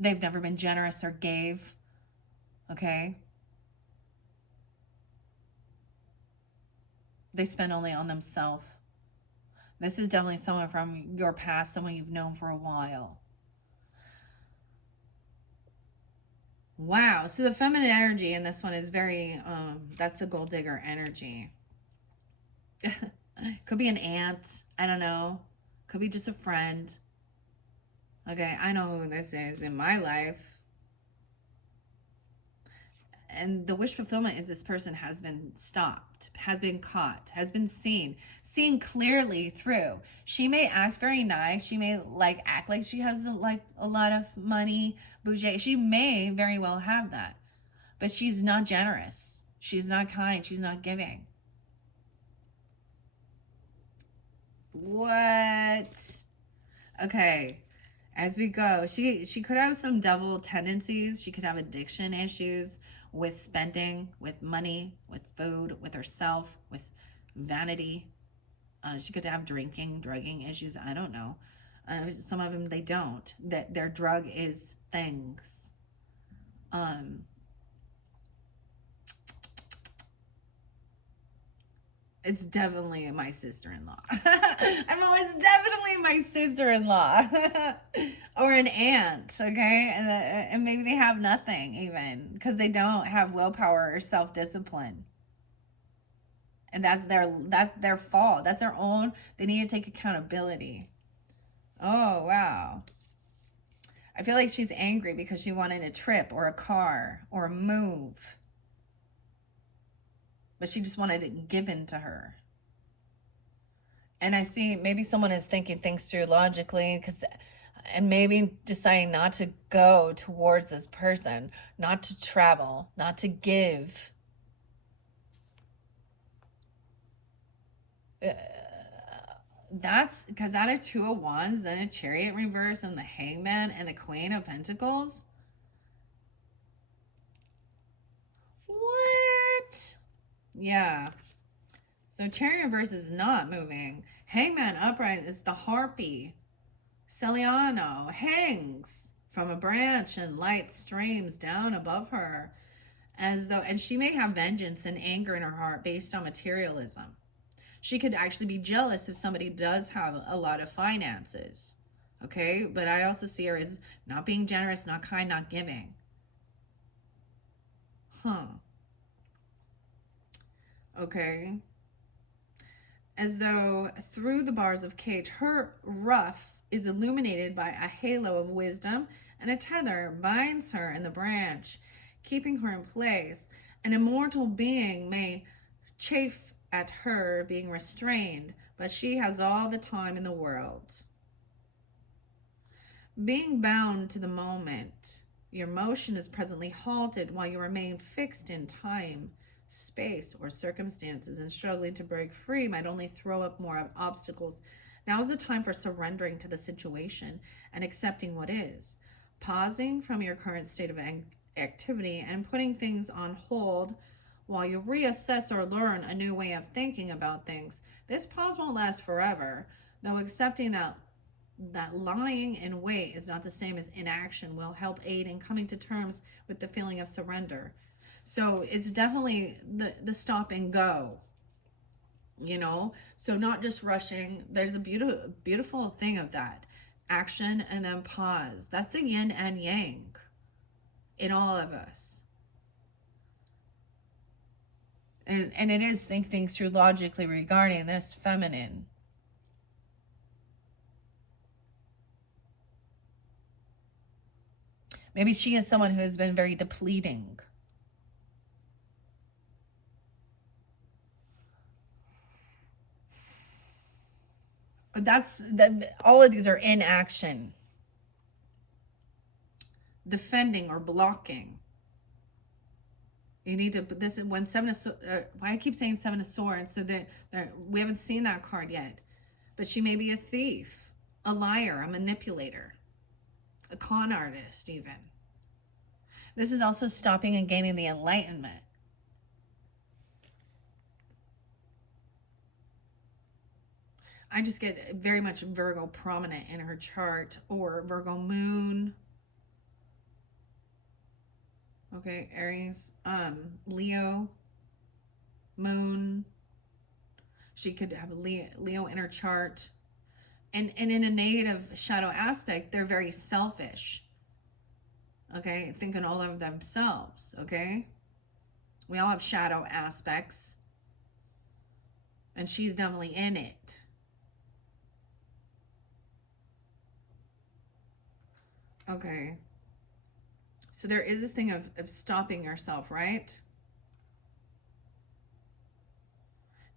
They've never been generous or gave. Okay. They spend only on themselves. This is definitely someone from your past, someone you've known for a while. Wow. So the feminine energy in this one is very, that's the gold digger energy. Could be an aunt. I don't know. Could be just a friend. Okay, I know who this is in my life. And the wish fulfillment is this person has been stopped, has been caught, has been seen clearly through. She may act very nice. She may act like she has a lot of money, bougie. She may very well have that, but she's not generous. She's not kind. She's not giving. What? Okay. As we go, she could have some devil tendencies. She could have addiction issues with spending, with money, with food, with herself, with vanity. She could have drinking, drugging issues. I don't know. Some of them they don't. That their drug is things. Um, it's definitely my sister-in-law. I'm always definitely my sister-in-law or an aunt. Okay, and maybe they have nothing even because they don't have willpower or self-discipline. And that's their fault. That's their own. They need to take accountability. Oh, wow. I feel like she's angry because she wanted a trip or a car or a move, but she just wanted it given to her. And I see maybe someone is thinking things through logically and maybe deciding not to go towards this person, not to travel, not to give. That's because out of two of wands, then a chariot reverse and the hangman and the queen of pentacles. What? Yeah. So chariot reverse is not moving. Hangman upright is the harpy. Celiano hangs from a branch and light streams down above her as though, and she may have vengeance and anger in her heart based on materialism. She could actually be jealous if somebody does have a lot of finances. Okay, but I also see her as not being generous, not kind, not giving. Huh. Okay. As though through the bars of cage, her ruff is illuminated by a halo of wisdom, and a tether binds her in the branch, keeping her in place. An immortal being may chafe at her being restrained, but she has all the time in the world. Being bound to the moment, your motion is presently halted while you remain fixed in time, space, or circumstances, and struggling to break free might only throw up more obstacles. Now is the time for surrendering to the situation and accepting what is. Pausing from your current state of activity and putting things on hold while you reassess or learn a new way of thinking about things. This pause won't last forever, though accepting that lying in wait is not the same as inaction will help aid in coming to terms with the feeling of surrender. So it's definitely the stop and go, so not just rushing. There's a beautiful thing of that action and then pause. That's the yin and yang in all of us. And it is think things through logically regarding this feminine. Maybe she is someone who has been very depleting. But all of these are inaction, defending or blocking. You need to. This is when why I keep saying Seven of Swords. So that we haven't seen that card yet, but she may be a thief, a liar, a manipulator, a con artist, even. This is also stopping and gaining the enlightenment. I just get very much Virgo prominent in her chart, or Virgo moon. Okay, Aries, Leo, moon. She could have Leo in her chart. And in a negative shadow aspect, they're very selfish. Okay, thinking all of themselves. Okay, we all have shadow aspects, and she's definitely in it. Okay, so there is this thing of stopping yourself, right?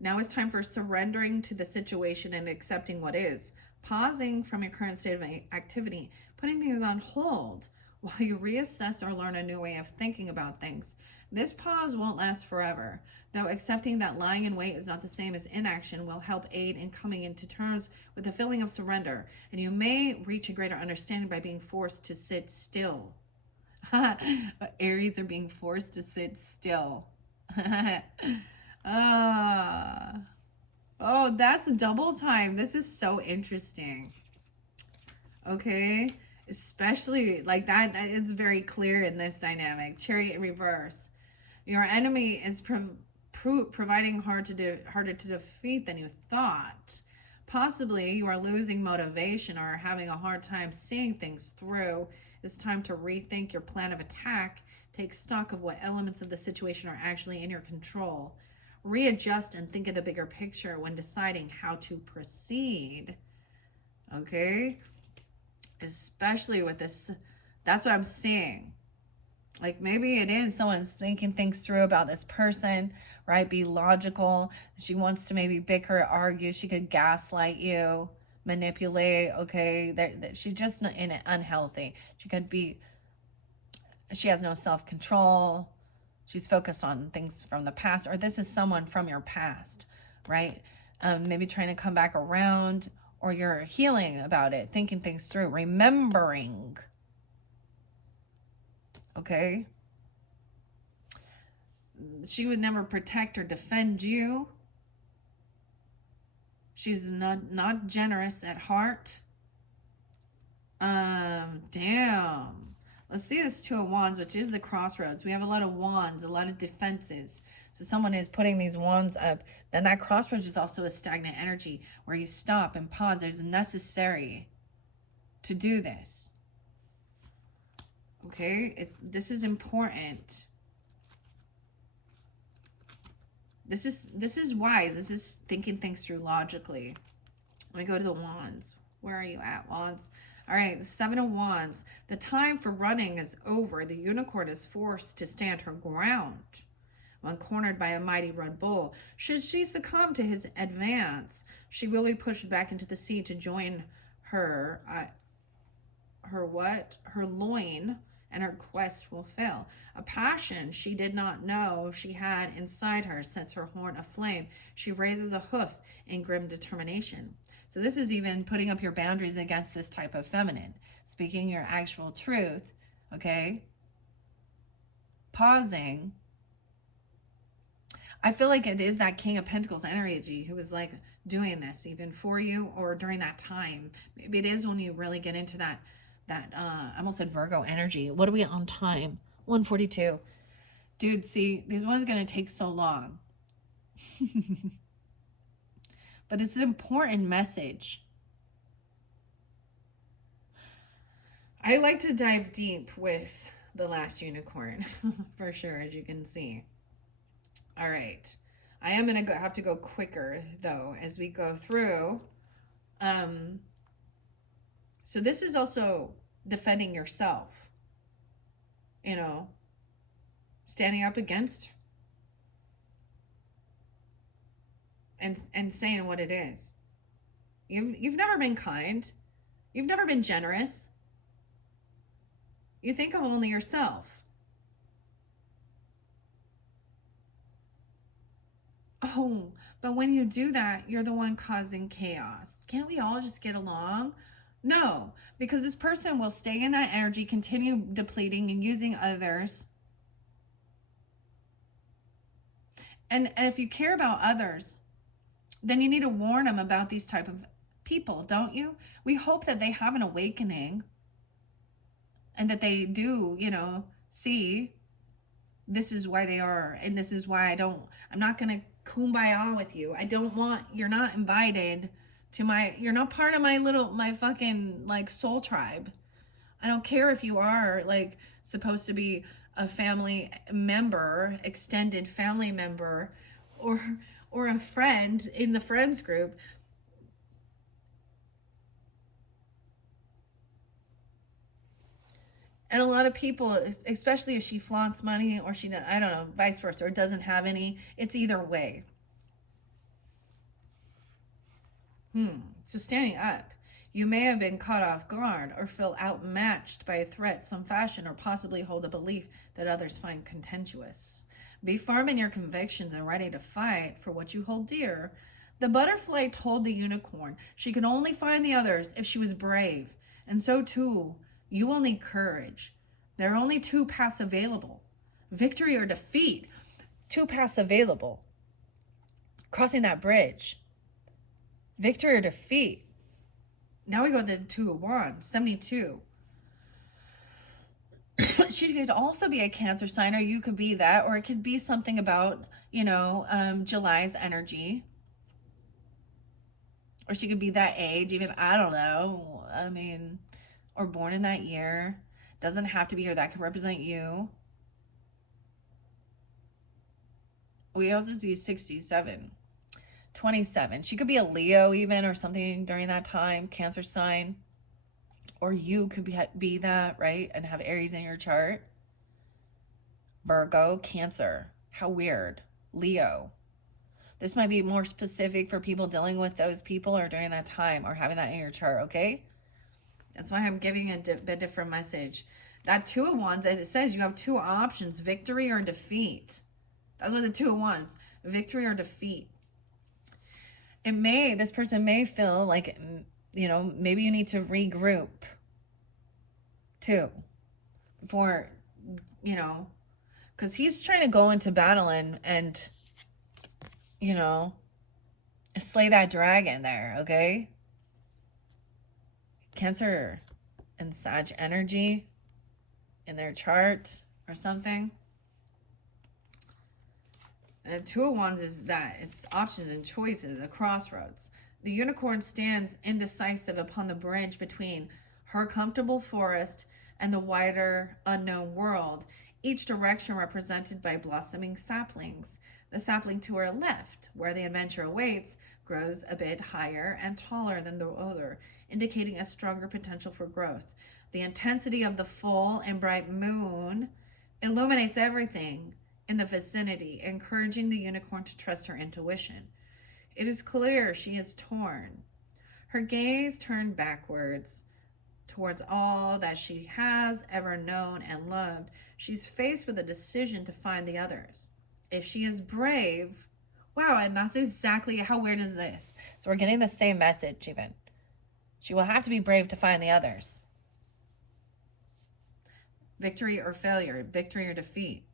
Now it's time for surrendering to the situation and accepting what is. Pausing from your current state of activity, putting things on hold while you reassess or learn a new way of thinking about things. This pause won't last forever, though accepting that lying in wait is not the same as inaction will help aid in coming into terms with the feeling of surrender, and you may reach a greater understanding by being forced to sit still. Aries are being forced to sit still. Oh, that's double time. This is so interesting. Okay? Especially like that is very clear in this dynamic. Chariot in reverse. Your enemy is providing harder to defeat than you thought. Possibly you are losing motivation or having a hard time seeing things through. It's time to rethink your plan of attack. Take stock of what elements of the situation are actually in your control. Readjust and think of the bigger picture when deciding how to proceed. Okay? Especially with this, that's what I'm seeing. Like maybe it is someone's thinking things through about this person, right? Be logical. She wants to maybe bicker, argue. She could gaslight you, manipulate. Okay, that she's just not in it unhealthy. She could be. She has no self control. She's focused on things from the past, or this is someone from your past, right? Maybe trying to come back around, or you're healing about it, thinking things through, remembering. Okay, she would never protect or defend you. She's not generous at heart. Damn. Let's see this Two of Wands, which is the crossroads. We have a lot of wands, a lot of defenses. So someone is putting these wands up. Then that crossroads is also a stagnant energy where you stop and pause. It's necessary to do this. Okay, this is important. This is wise. This is thinking things through logically. Let me go to the wands. Where are you at, wands? All right, the Seven of Wands. The time for running is over. The unicorn is forced to stand her ground when cornered by a mighty red bull. Should she succumb to his advance, she will be pushed back into the sea to join her. Her loin, and her quest will fail. A passion she did not know she had inside her sets her horn aflame. She raises a hoof in grim determination. So this is even putting up your boundaries against this type of feminine. Speaking your actual truth, okay? Pausing. I feel like it is that King of Pentacles energy who was like doing this even for you or during that time. Maybe it is when you really get into that I almost said Virgo energy. What are we on time? 1:42. Dude, see, these ones are going to take so long. But it's an important message. I like to dive deep with the last unicorn, for sure, as you can see. All right. I am going to have to go quicker, though, as we go through. So this is also defending yourself, you know, standing up against and saying what it is. You've never been kind. You've never been generous. You think of only yourself. Oh, but when you do that, you're the one causing chaos. Can't we all just get along? No, because this person will stay in that energy, continue depleting and using others. And if you care about others, then you need to warn them about these type of people, don't you? We hope that they have an awakening and that they do, see this is why they are, and this is why I'm not going to kumbaya with you. You're not invited to you're not part of my fucking like soul tribe. I don't care if you are like supposed to be a family member, extended family member, or a friend in the friends group. And a lot of people, especially if she flaunts money or I don't know, vice versa, or doesn't have any, it's either way. So standing up, you may have been caught off guard or feel outmatched by a threat some fashion or possibly hold a belief that others find contentious. Be firm in your convictions and ready to fight for what you hold dear. The butterfly told the unicorn she could only find the others if she was brave, and so too, you will need courage. There are only two paths available: victory or defeat. Two paths available. Crossing that bridge. Victory or defeat. Now we go to the Two of Wands, 72. She could also be a Cancer sign, or you could be that, or it could be something about, July's energy. Or she could be that age, even, I don't know. I mean, or born in that year. Doesn't have to be her. That could represent you. We also see 67. 27. She could be a Leo even, or something during that time, Cancer sign. Or you could be that, right? And have Aries in your chart. Virgo, Cancer. How weird. Leo. This might be more specific for people dealing with those people or during that time or having that in your chart, okay? That's why I'm giving a bit different message. That Two of Wands, as it says, you have two options, victory or defeat. That's what the Two of Wands, victory or defeat. This person may feel like, maybe you need to regroup too before, because he's trying to go into battle and slay that dragon there, okay? Cancer and Sag energy in their chart or something. And Two of Wands is that. It's options and choices, a crossroads. The unicorn stands indecisive upon the bridge between her comfortable forest and the wider unknown world, each direction represented by blossoming saplings. The sapling to her left, where the adventure awaits, grows a bit higher and taller than the other, indicating a stronger potential for growth. The intensity of the full and bright moon illuminates everything in the vicinity, encouraging the unicorn to trust her intuition. It is clear she is torn. Her gaze turned backwards towards all that she has ever known and loved. She's faced with a decision to find the others. If she is brave, wow, and that's exactly, how weird is this? So we're getting the same message even. She will have to be brave to find the others. Victory or failure, victory or defeat.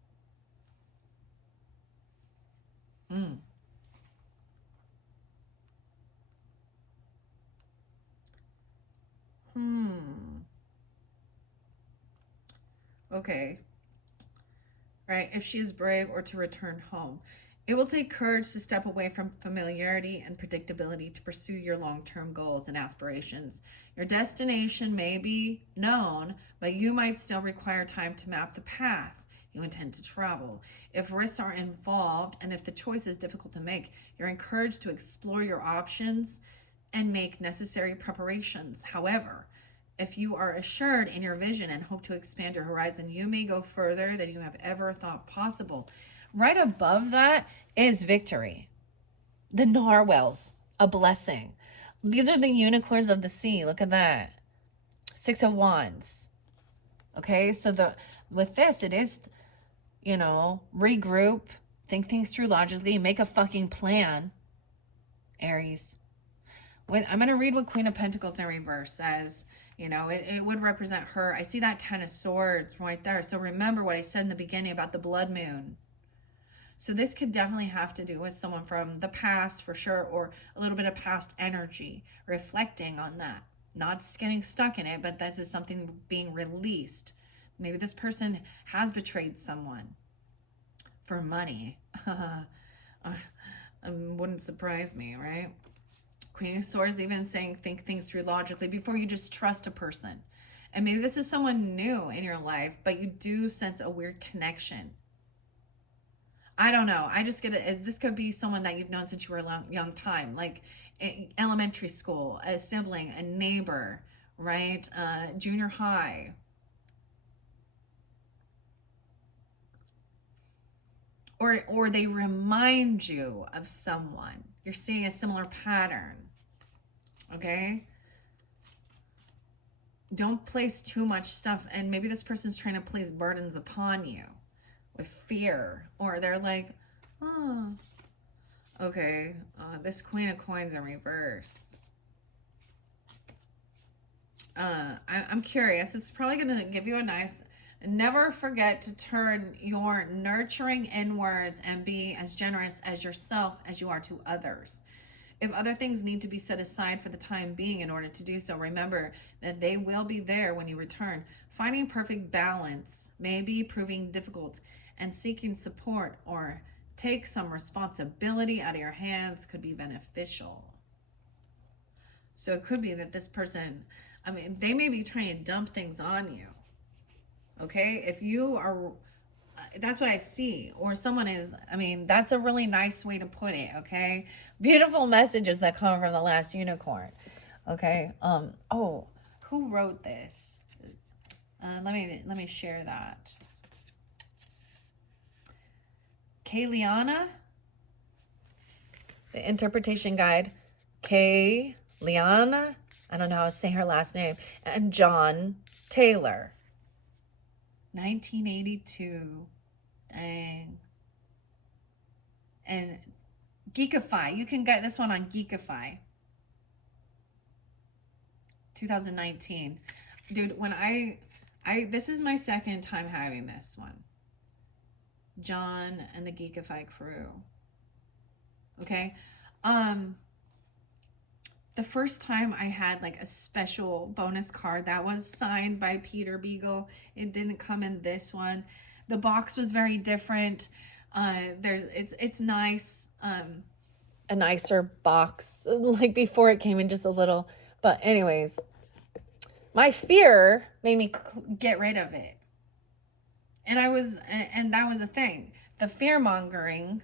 Okay. Right? If she is brave or to return home. It will take courage to step away from familiarity and predictability to pursue your long term goals and aspirations. Your destination may be known, but you might still require time to map the path you intend to travel. If risks are involved and if the choice is difficult to make, you're encouraged to explore your options and make necessary preparations. However, if you are assured in your vision and hope to expand your horizon, you may go further than you have ever thought possible. Right above that is victory. The narwhals, a blessing. These are the unicorns of the sea. Look at that. Six of Wands. Okay, so with this, it is, regroup, think things through logically, make a fucking plan, Aries. I'm going to read what Queen of Pentacles in reverse says. It would represent her. I see that Ten of Swords right there. So remember what I said in the beginning about the blood moon. So this could definitely have to do with someone from the past for sure, or a little bit of past energy, reflecting on that. Not getting stuck in it, but this is something being released. Maybe this person has betrayed someone for money. Wouldn't surprise me, right? Queen of Swords even saying think things through logically before you just trust a person. And maybe this is someone new in your life, but you do sense a weird connection. I don't know. I just get it as this could be someone that you've known since you were a young time, like elementary school, a sibling, a neighbor, right? Junior high. Or they remind you of someone. You're seeing a similar pattern. Okay? Don't place too much stuff, and maybe this person's trying to place burdens upon you with fear, or they're like, oh, okay, this Queen of Coins in reverse. I'm curious. It's probably going to give you a nice, never forget to turn your nurturing inwards and be as generous as yourself as you are to others. If other things need to be set aside for the time being in order to do so, remember that they will be there when you return. Finding perfect balance may be proving difficult, and seeking support or take some responsibility out of your hands could be beneficial. So it could be that this person, I mean, they may be trying to dump things on you. Okay? If you are, that's what I see. Or someone is, I mean, that's a really nice way to put it. Okay? Beautiful messages that come from the last unicorn. Okay? Oh, who wrote this? Let me share that. Kayliana, the interpretation guide. Liana, I don't know how to say her last name, and John Taylor. 1982. Dang. And Geekify. You can get this one on Geekify. 2019. Dude, when I this is my second time having this one. John and the Geekify crew. Okay? The first time I had like a special bonus card that was signed by Peter Beagle. It didn't come in this one. The box was very different. It's nice. A nicer box. Like before it came in just a little. But anyways, my fear made me get rid of it. And that was a thing. The fear mongering.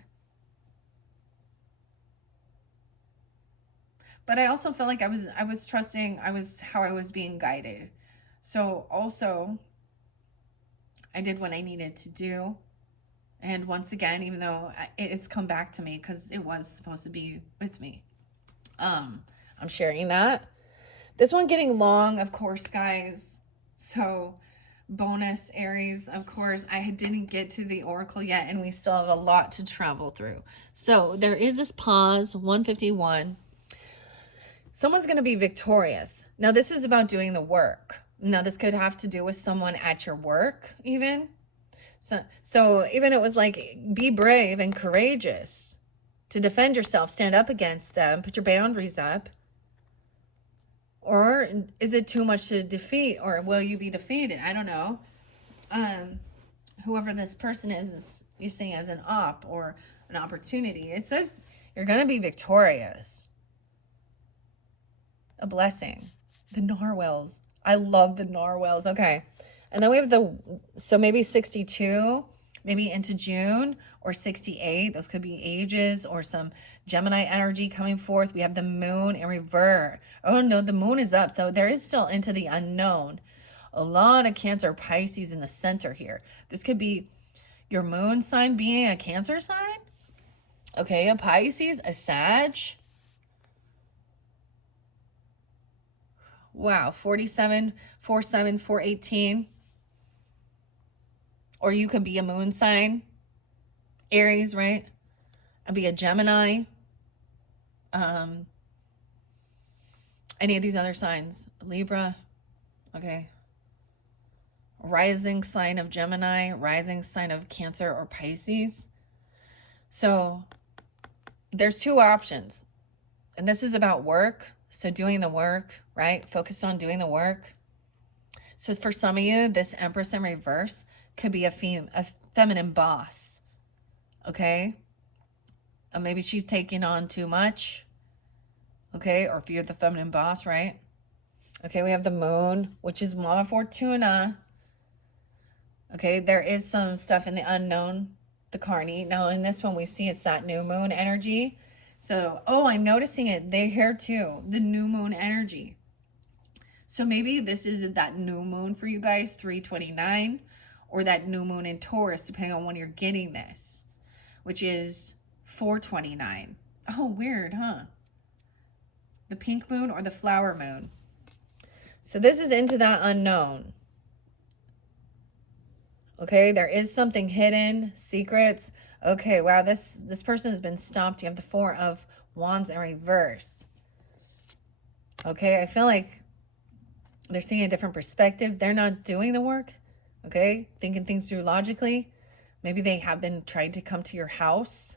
But I also felt like I was trusting how I was being guided. So also I did what I needed to do. And once again, even though it's come back to me because it was supposed to be with me. I'm sharing that. This one getting long, of course, guys. So bonus Aries, of course. I didn't get to the oracle yet, and we still have a lot to travel through. So there is this pause, 151. Someone's going to be victorious. Now, this is about doing the work. Now, this could have to do with someone at your work, even. So even it was like, be brave and courageous to defend yourself, stand up against them, put your boundaries up. Or is it too much to defeat, or will you be defeated? I don't know. Whoever this person is you seeing as an op or an opportunity. It says you're going to be victorious. A blessing. The narwhals. I love the narwhals. Okay. And then we have so maybe 62, maybe into June, or 68. Those could be ages or some Gemini energy coming forth. We have the moon in reverse. Oh no, the moon is up. So there is still into the unknown. A lot of Cancer, Pisces in the center here. This could be your moon sign being a Cancer sign. Okay, a Pisces, a Sag. Wow, 47, 47, 418. Or you could be a moon sign. Aries, right? I'd be a Gemini. Any of these other signs. Libra. Okay. Rising sign of Gemini. Rising sign of Cancer or Pisces. So there's two options. And this is about work. So doing the work, right? Focused on doing the work. So for some of you, this Empress in reverse could be a feminine boss. Okay? Or maybe she's taking on too much. Okay? Or if you're the feminine boss, right? Okay, we have the moon, which is Mama Fortuna. Okay, there is some stuff in the unknown, the Carney. Now in this one we see it's that new moon energy. So, I'm noticing it. They're here too. The new moon energy. So maybe this is that new moon for you guys, 329, or that new moon in Taurus, depending on when you're getting this, which is 429. Oh, weird, huh? The pink moon or the flower moon. So this is into that unknown. Okay, there is something hidden, secrets. Okay, wow, this person has been stopped. You have the Four of Wands in reverse. Okay, I feel like they're seeing a different perspective. They're not doing the work. Okay, thinking things through logically. Maybe they have been trying to come to your house.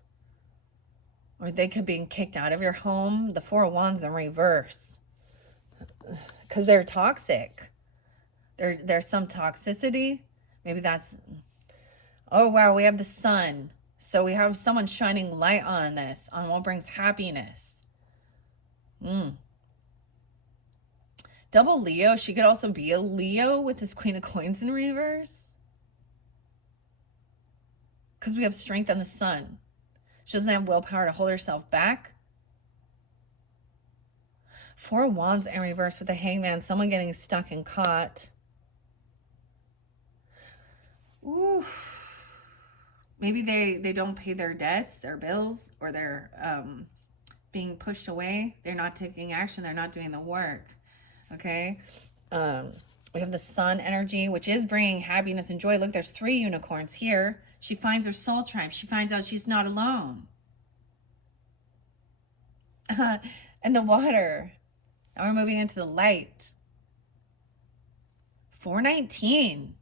Or they could be kicked out of your home. The Four of Wands in reverse. Because they're toxic. There's some toxicity. Maybe that's... Oh, wow, we have the sun. So we have someone shining light on this, on what brings happiness. Double Leo. She could also be a Leo with this Queen of Coins in reverse. Because we have strength on the sun. She doesn't have willpower to hold herself back. Four of Wands in reverse with the Hangman. Someone getting stuck and caught. Ooh. Maybe they don't pay their debts, their bills, or they're being pushed away. They're not taking action. They're not doing the work. Okay. We have the sun energy, which is bringing happiness and joy. Look, there's 3 unicorns here. She finds her soul tribe. She finds out she's not alone. And the water. Now we're moving into the light. 419.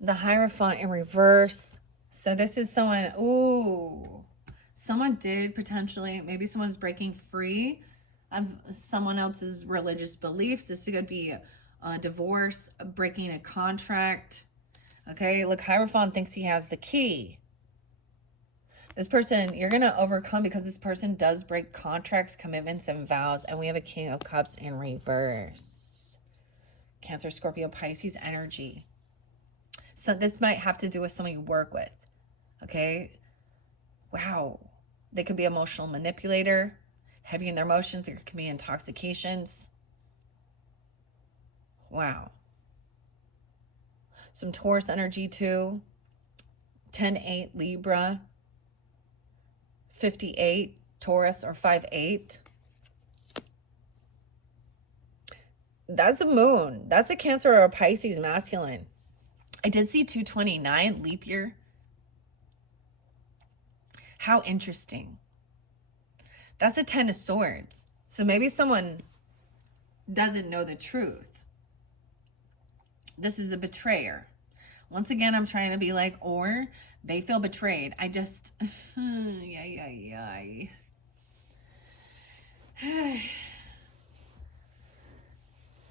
The Hierophant in reverse. So this is someone, someone did potentially, maybe someone's breaking free of someone else's religious beliefs. This could be a divorce, breaking a contract. Okay, look, Hierophant thinks he has the key. This person, you're going to overcome because this person does break contracts, commitments, and vows. And we have a King of Cups in reverse. Cancer, Scorpio, Pisces energy. So this might have to do with someone you work with. Okay? Wow. They could be emotional manipulator, heavy in their emotions. There could be intoxications. Wow. Some Taurus energy too. 10-8 Libra. 58 Taurus or 5-8. That's a moon. That's a Cancer or a Pisces masculine. I did see 229 leap year. How interesting. That's a 10 of Swords. So maybe someone doesn't know the truth. This is a betrayer. Once again, I'm trying to be like, or they feel betrayed. I just,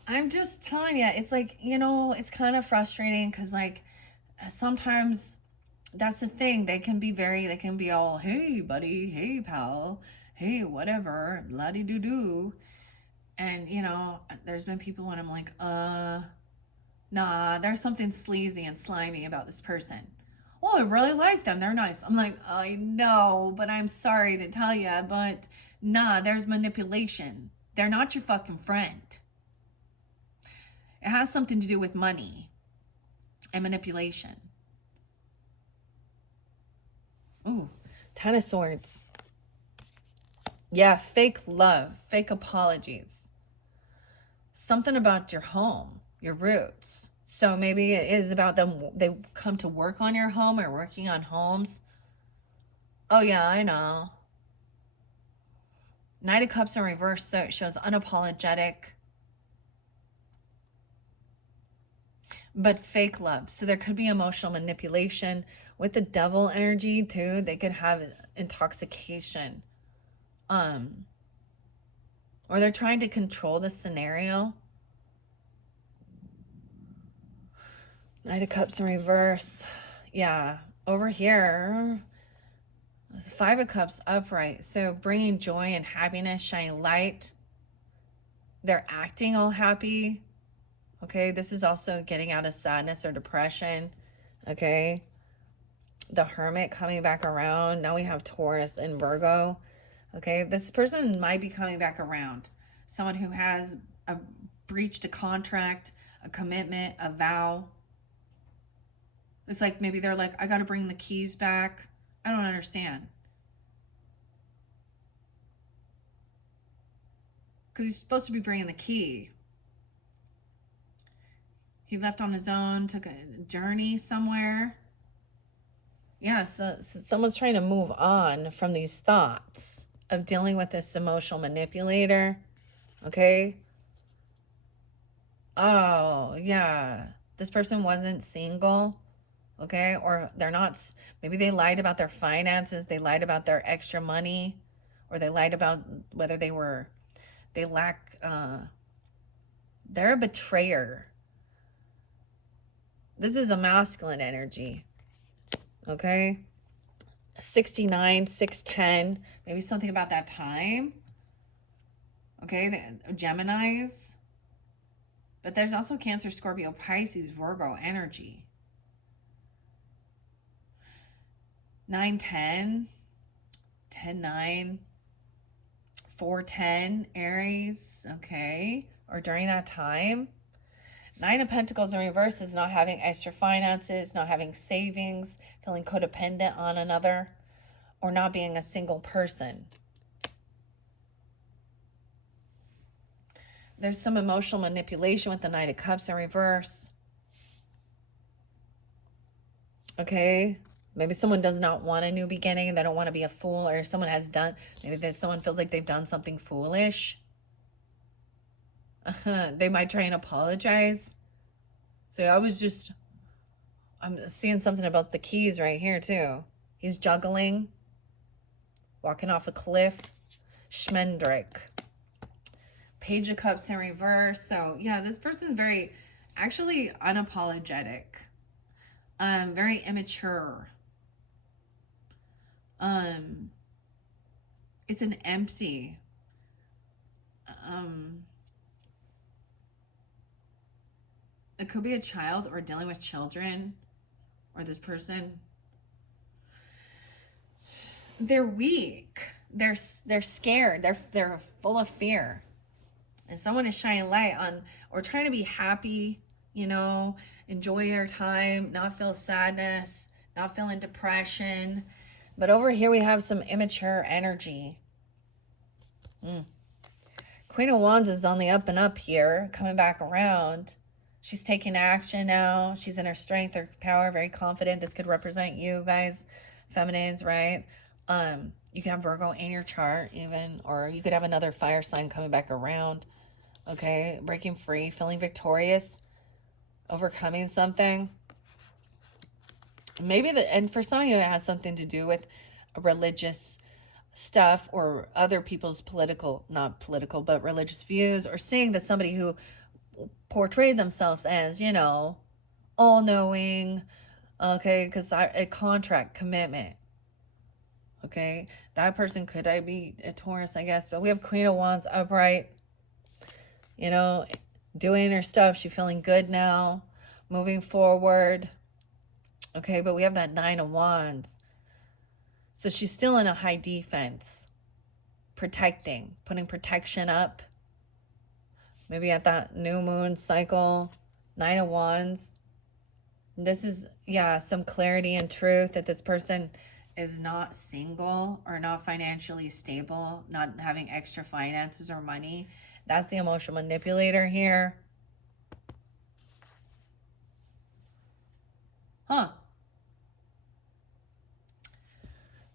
I'm just telling you, it's like, it's kind of frustrating because like sometimes that's the thing. They can be all, hey, buddy, hey, pal, hey, whatever, la-di-doo-doo. And, there's been people when I'm like, nah, there's something sleazy and slimy about this person. Oh, I really like them. They're nice. I'm like, I know, but I'm sorry to tell you, but nah, there's manipulation. They're not your fucking friend. It has something to do with money and manipulation. Ooh, 10 of Swords. Yeah, fake love, fake apologies. Something about your home, your roots. So maybe it is about them. They come to work on your home or working on homes. Oh, yeah, I know. Knight of Cups in reverse, so it shows unapologetic. But fake love. So there could be emotional manipulation. With the devil energy, too, they could have intoxication. Or they're trying to control the scenario. Knight of Cups in reverse. Yeah, over here, 5 of Cups upright. So bringing joy and happiness, shining light. They're acting all happy. Okay, this is also getting out of sadness or depression. Okay, the Hermit coming back around. Now we have Taurus and Virgo. Okay, this person might be coming back around. Someone who has breached a contract, a commitment, a vow. It's like maybe they're like, I got to bring the keys back. I don't understand. Because he's supposed to be bringing the key. He left on his own, took a journey somewhere. Yeah, so someone's trying to move on from these thoughts of dealing with this emotional manipulator. Okay? Oh, yeah. This person wasn't single. Okay, or they're not, maybe they lied about their finances, they lied about their extra money, or they lied about whether they lack, they're a betrayer. This is a masculine energy. Okay, 69, 610, maybe something about that time. Okay, the Geminis. But there's also Cancer, Scorpio, Pisces, Virgo energy. 9, 10, 10, 9, 4, 10, Aries. Okay, or during that time. Nine of Pentacles in reverse is not having extra finances, not having savings, feeling codependent on another, or not being a single person. There's some emotional manipulation with the Knight of Cups in reverse. Okay, maybe someone does not want a new beginning. They don't want to be a fool, or someone has done, maybe that someone feels like they've done something foolish. They might try and apologize. So I'm seeing something about the keys right here too. He's juggling, walking off a cliff. Schmendrick. Page of Cups in reverse. So yeah, this person's very, actually unapologetic. Very immature. It's an empty. It could be a child or dealing with children, or this person. They're weak. They're scared. They're full of fear. And someone is shining light on, or trying to be happy, enjoy their time, not feel sadness, not feeling depression. But over here we have some immature energy. Queen of Wands is on the up and up here, coming back around. She's taking action now. She's in her strength, her power, very confident. This could represent you guys, feminines, right? You can have Virgo in your chart even, or you could have another fire sign coming back around. Okay, breaking free, feeling victorious, overcoming something. Maybe and for some of you, it has something to do with religious stuff, or other people's not political, but religious views, or seeing that somebody who portrayed themselves as, all knowing, okay, because a contract commitment. Okay, that person could be a Taurus, I guess, but we have Queen of Wands upright, doing her stuff. She's feeling good now, moving forward. Okay, but we have that Nine of Wands. So she's still in a high defense, protecting, putting protection up. Maybe at that new moon cycle, Nine of Wands. This is, some clarity and truth that this person is not single or not financially stable, not having extra finances or money. That's the emotional manipulator here.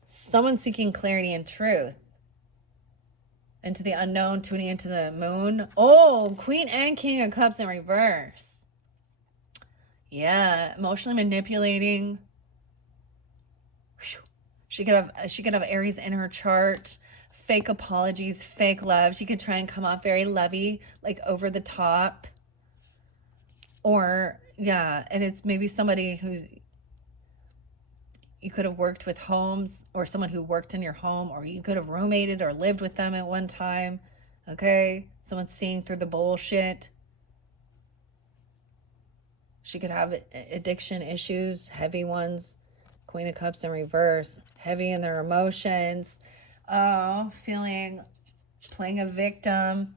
Someone seeking clarity and truth. Into the unknown, tuning into the moon. Oh, Queen and King of Cups in reverse. Yeah, emotionally manipulating. She could have Aries in her chart. Fake apologies, fake love. She could try and come off very lovey, like over the top. Or and it's maybe somebody who you could have worked with homes, or someone who worked in your home, or you could have roommated or lived with them at one time. Okay, someone seeing through the bullshit. She could have addiction issues, heavy ones. Queen of Cups in reverse, heavy in their emotions. Oh, playing a victim.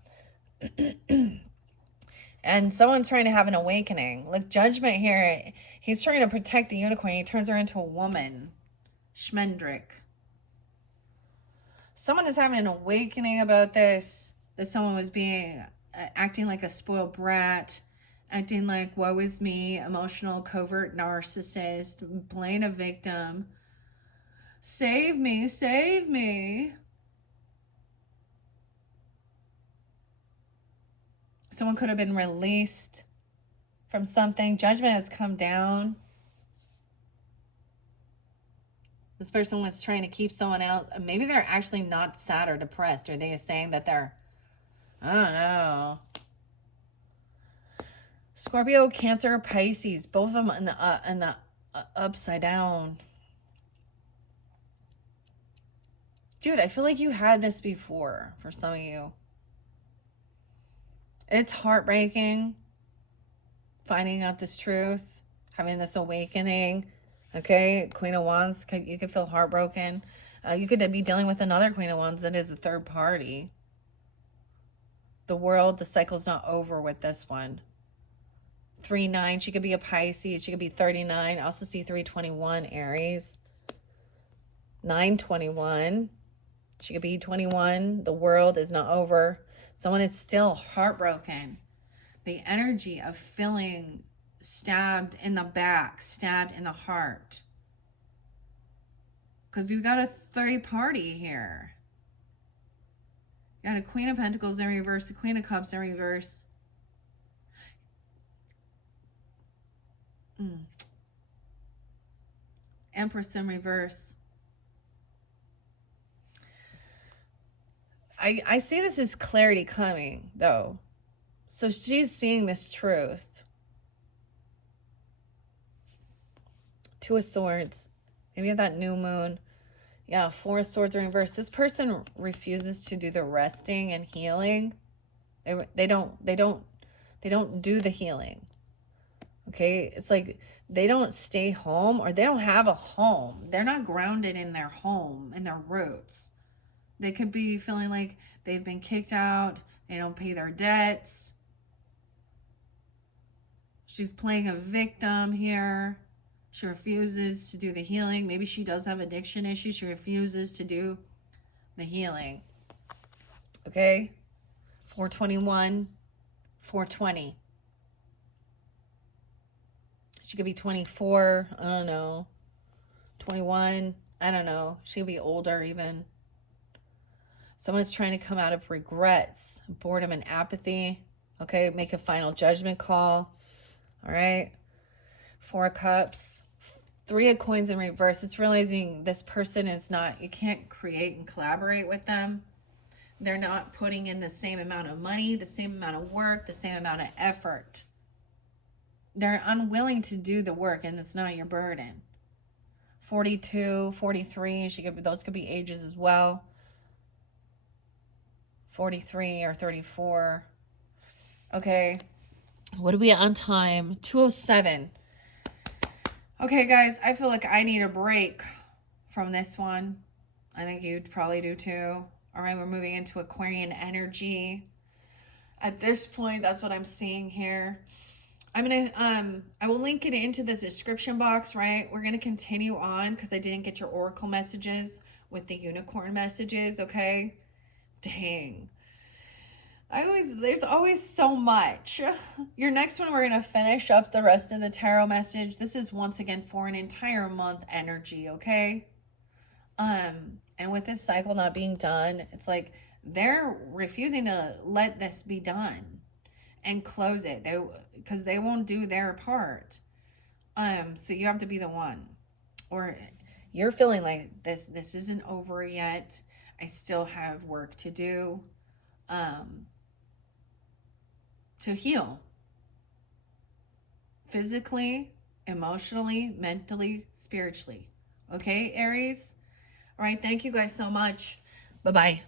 And someone's trying to have an awakening. Look, Judgment here. He's trying to protect the unicorn. He turns her into a woman. Schmendrick. Someone is having an awakening about this. That someone was acting like a spoiled brat, acting like woe is me, emotional, covert narcissist, playing a victim. Save me, save me. Someone could have been released from something. Judgment has come down. This person was trying to keep someone else. Maybe they're actually not sad or depressed. Are they saying that they're, I don't know. Scorpio, Cancer, Pisces, both of them in the upside down. Dude, I feel like you had this before for some of you. It's heartbreaking finding out this truth, having this awakening. Okay, Queen of Wands, you could feel heartbroken. You could be dealing with another Queen of Wands that is a third party. The world, the cycle's not over with this one. 3-9, she could be a Pisces. She could be 39. I also see 321, Aries. 921. She could be 21. The world is not over. Someone is still heartbroken. The energy of feeling stabbed in the back, stabbed in the heart. Because you got a third party here. You got a Queen of Pentacles in reverse, a Queen of Cups in reverse. Empress in reverse. I see this as clarity coming, though. So she's seeing this truth. Two of Swords. Maybe at that new moon. Yeah, Four of Swords in reverse. This person refuses to do the resting and healing. They don't do the healing. Okay? It's like they don't stay home, or they don't have a home. They're not grounded in their home, in their roots. They could be feeling like they've been kicked out. They don't pay their debts. She's playing a victim here. She refuses to do the healing. Maybe she does have addiction issues. She refuses to do the healing. Okay? 421, 420. She could be 24. I don't know. 21. I don't know. She could be older even. Someone's trying to come out of regrets, boredom, and apathy. Okay? Make a final judgment call. All right? Four of Cups. Three of Coins in reverse. It's realizing this person is not, you can't create and collaborate with them. They're not putting in the same amount of money, the same amount of work, the same amount of effort. They're unwilling to do the work, and it's not your burden. 42, 43, those could be ages as well. 43 or 34. Okay. What are we on time? 207. Okay, guys, I feel like I need a break from this one. I think you'd probably do too. All right, we're moving into Aquarian energy. At this point, that's what I'm seeing here. I will link it into the description box, right? We're gonna continue on because I didn't get your oracle messages with the unicorn messages, okay? Dang. There's always so much. Your next one, we're going to finish up the rest of the tarot message. This is once again for an entire month energy, okay? And with this cycle not being done, it's like they're refusing to let this be done and close it. Because they won't do their part. So you have to be the one. Or you're feeling like this isn't over yet. I still have work to do. To heal physically, emotionally, mentally, spiritually. Okay, Aries? All right, thank you guys so much. Bye-bye.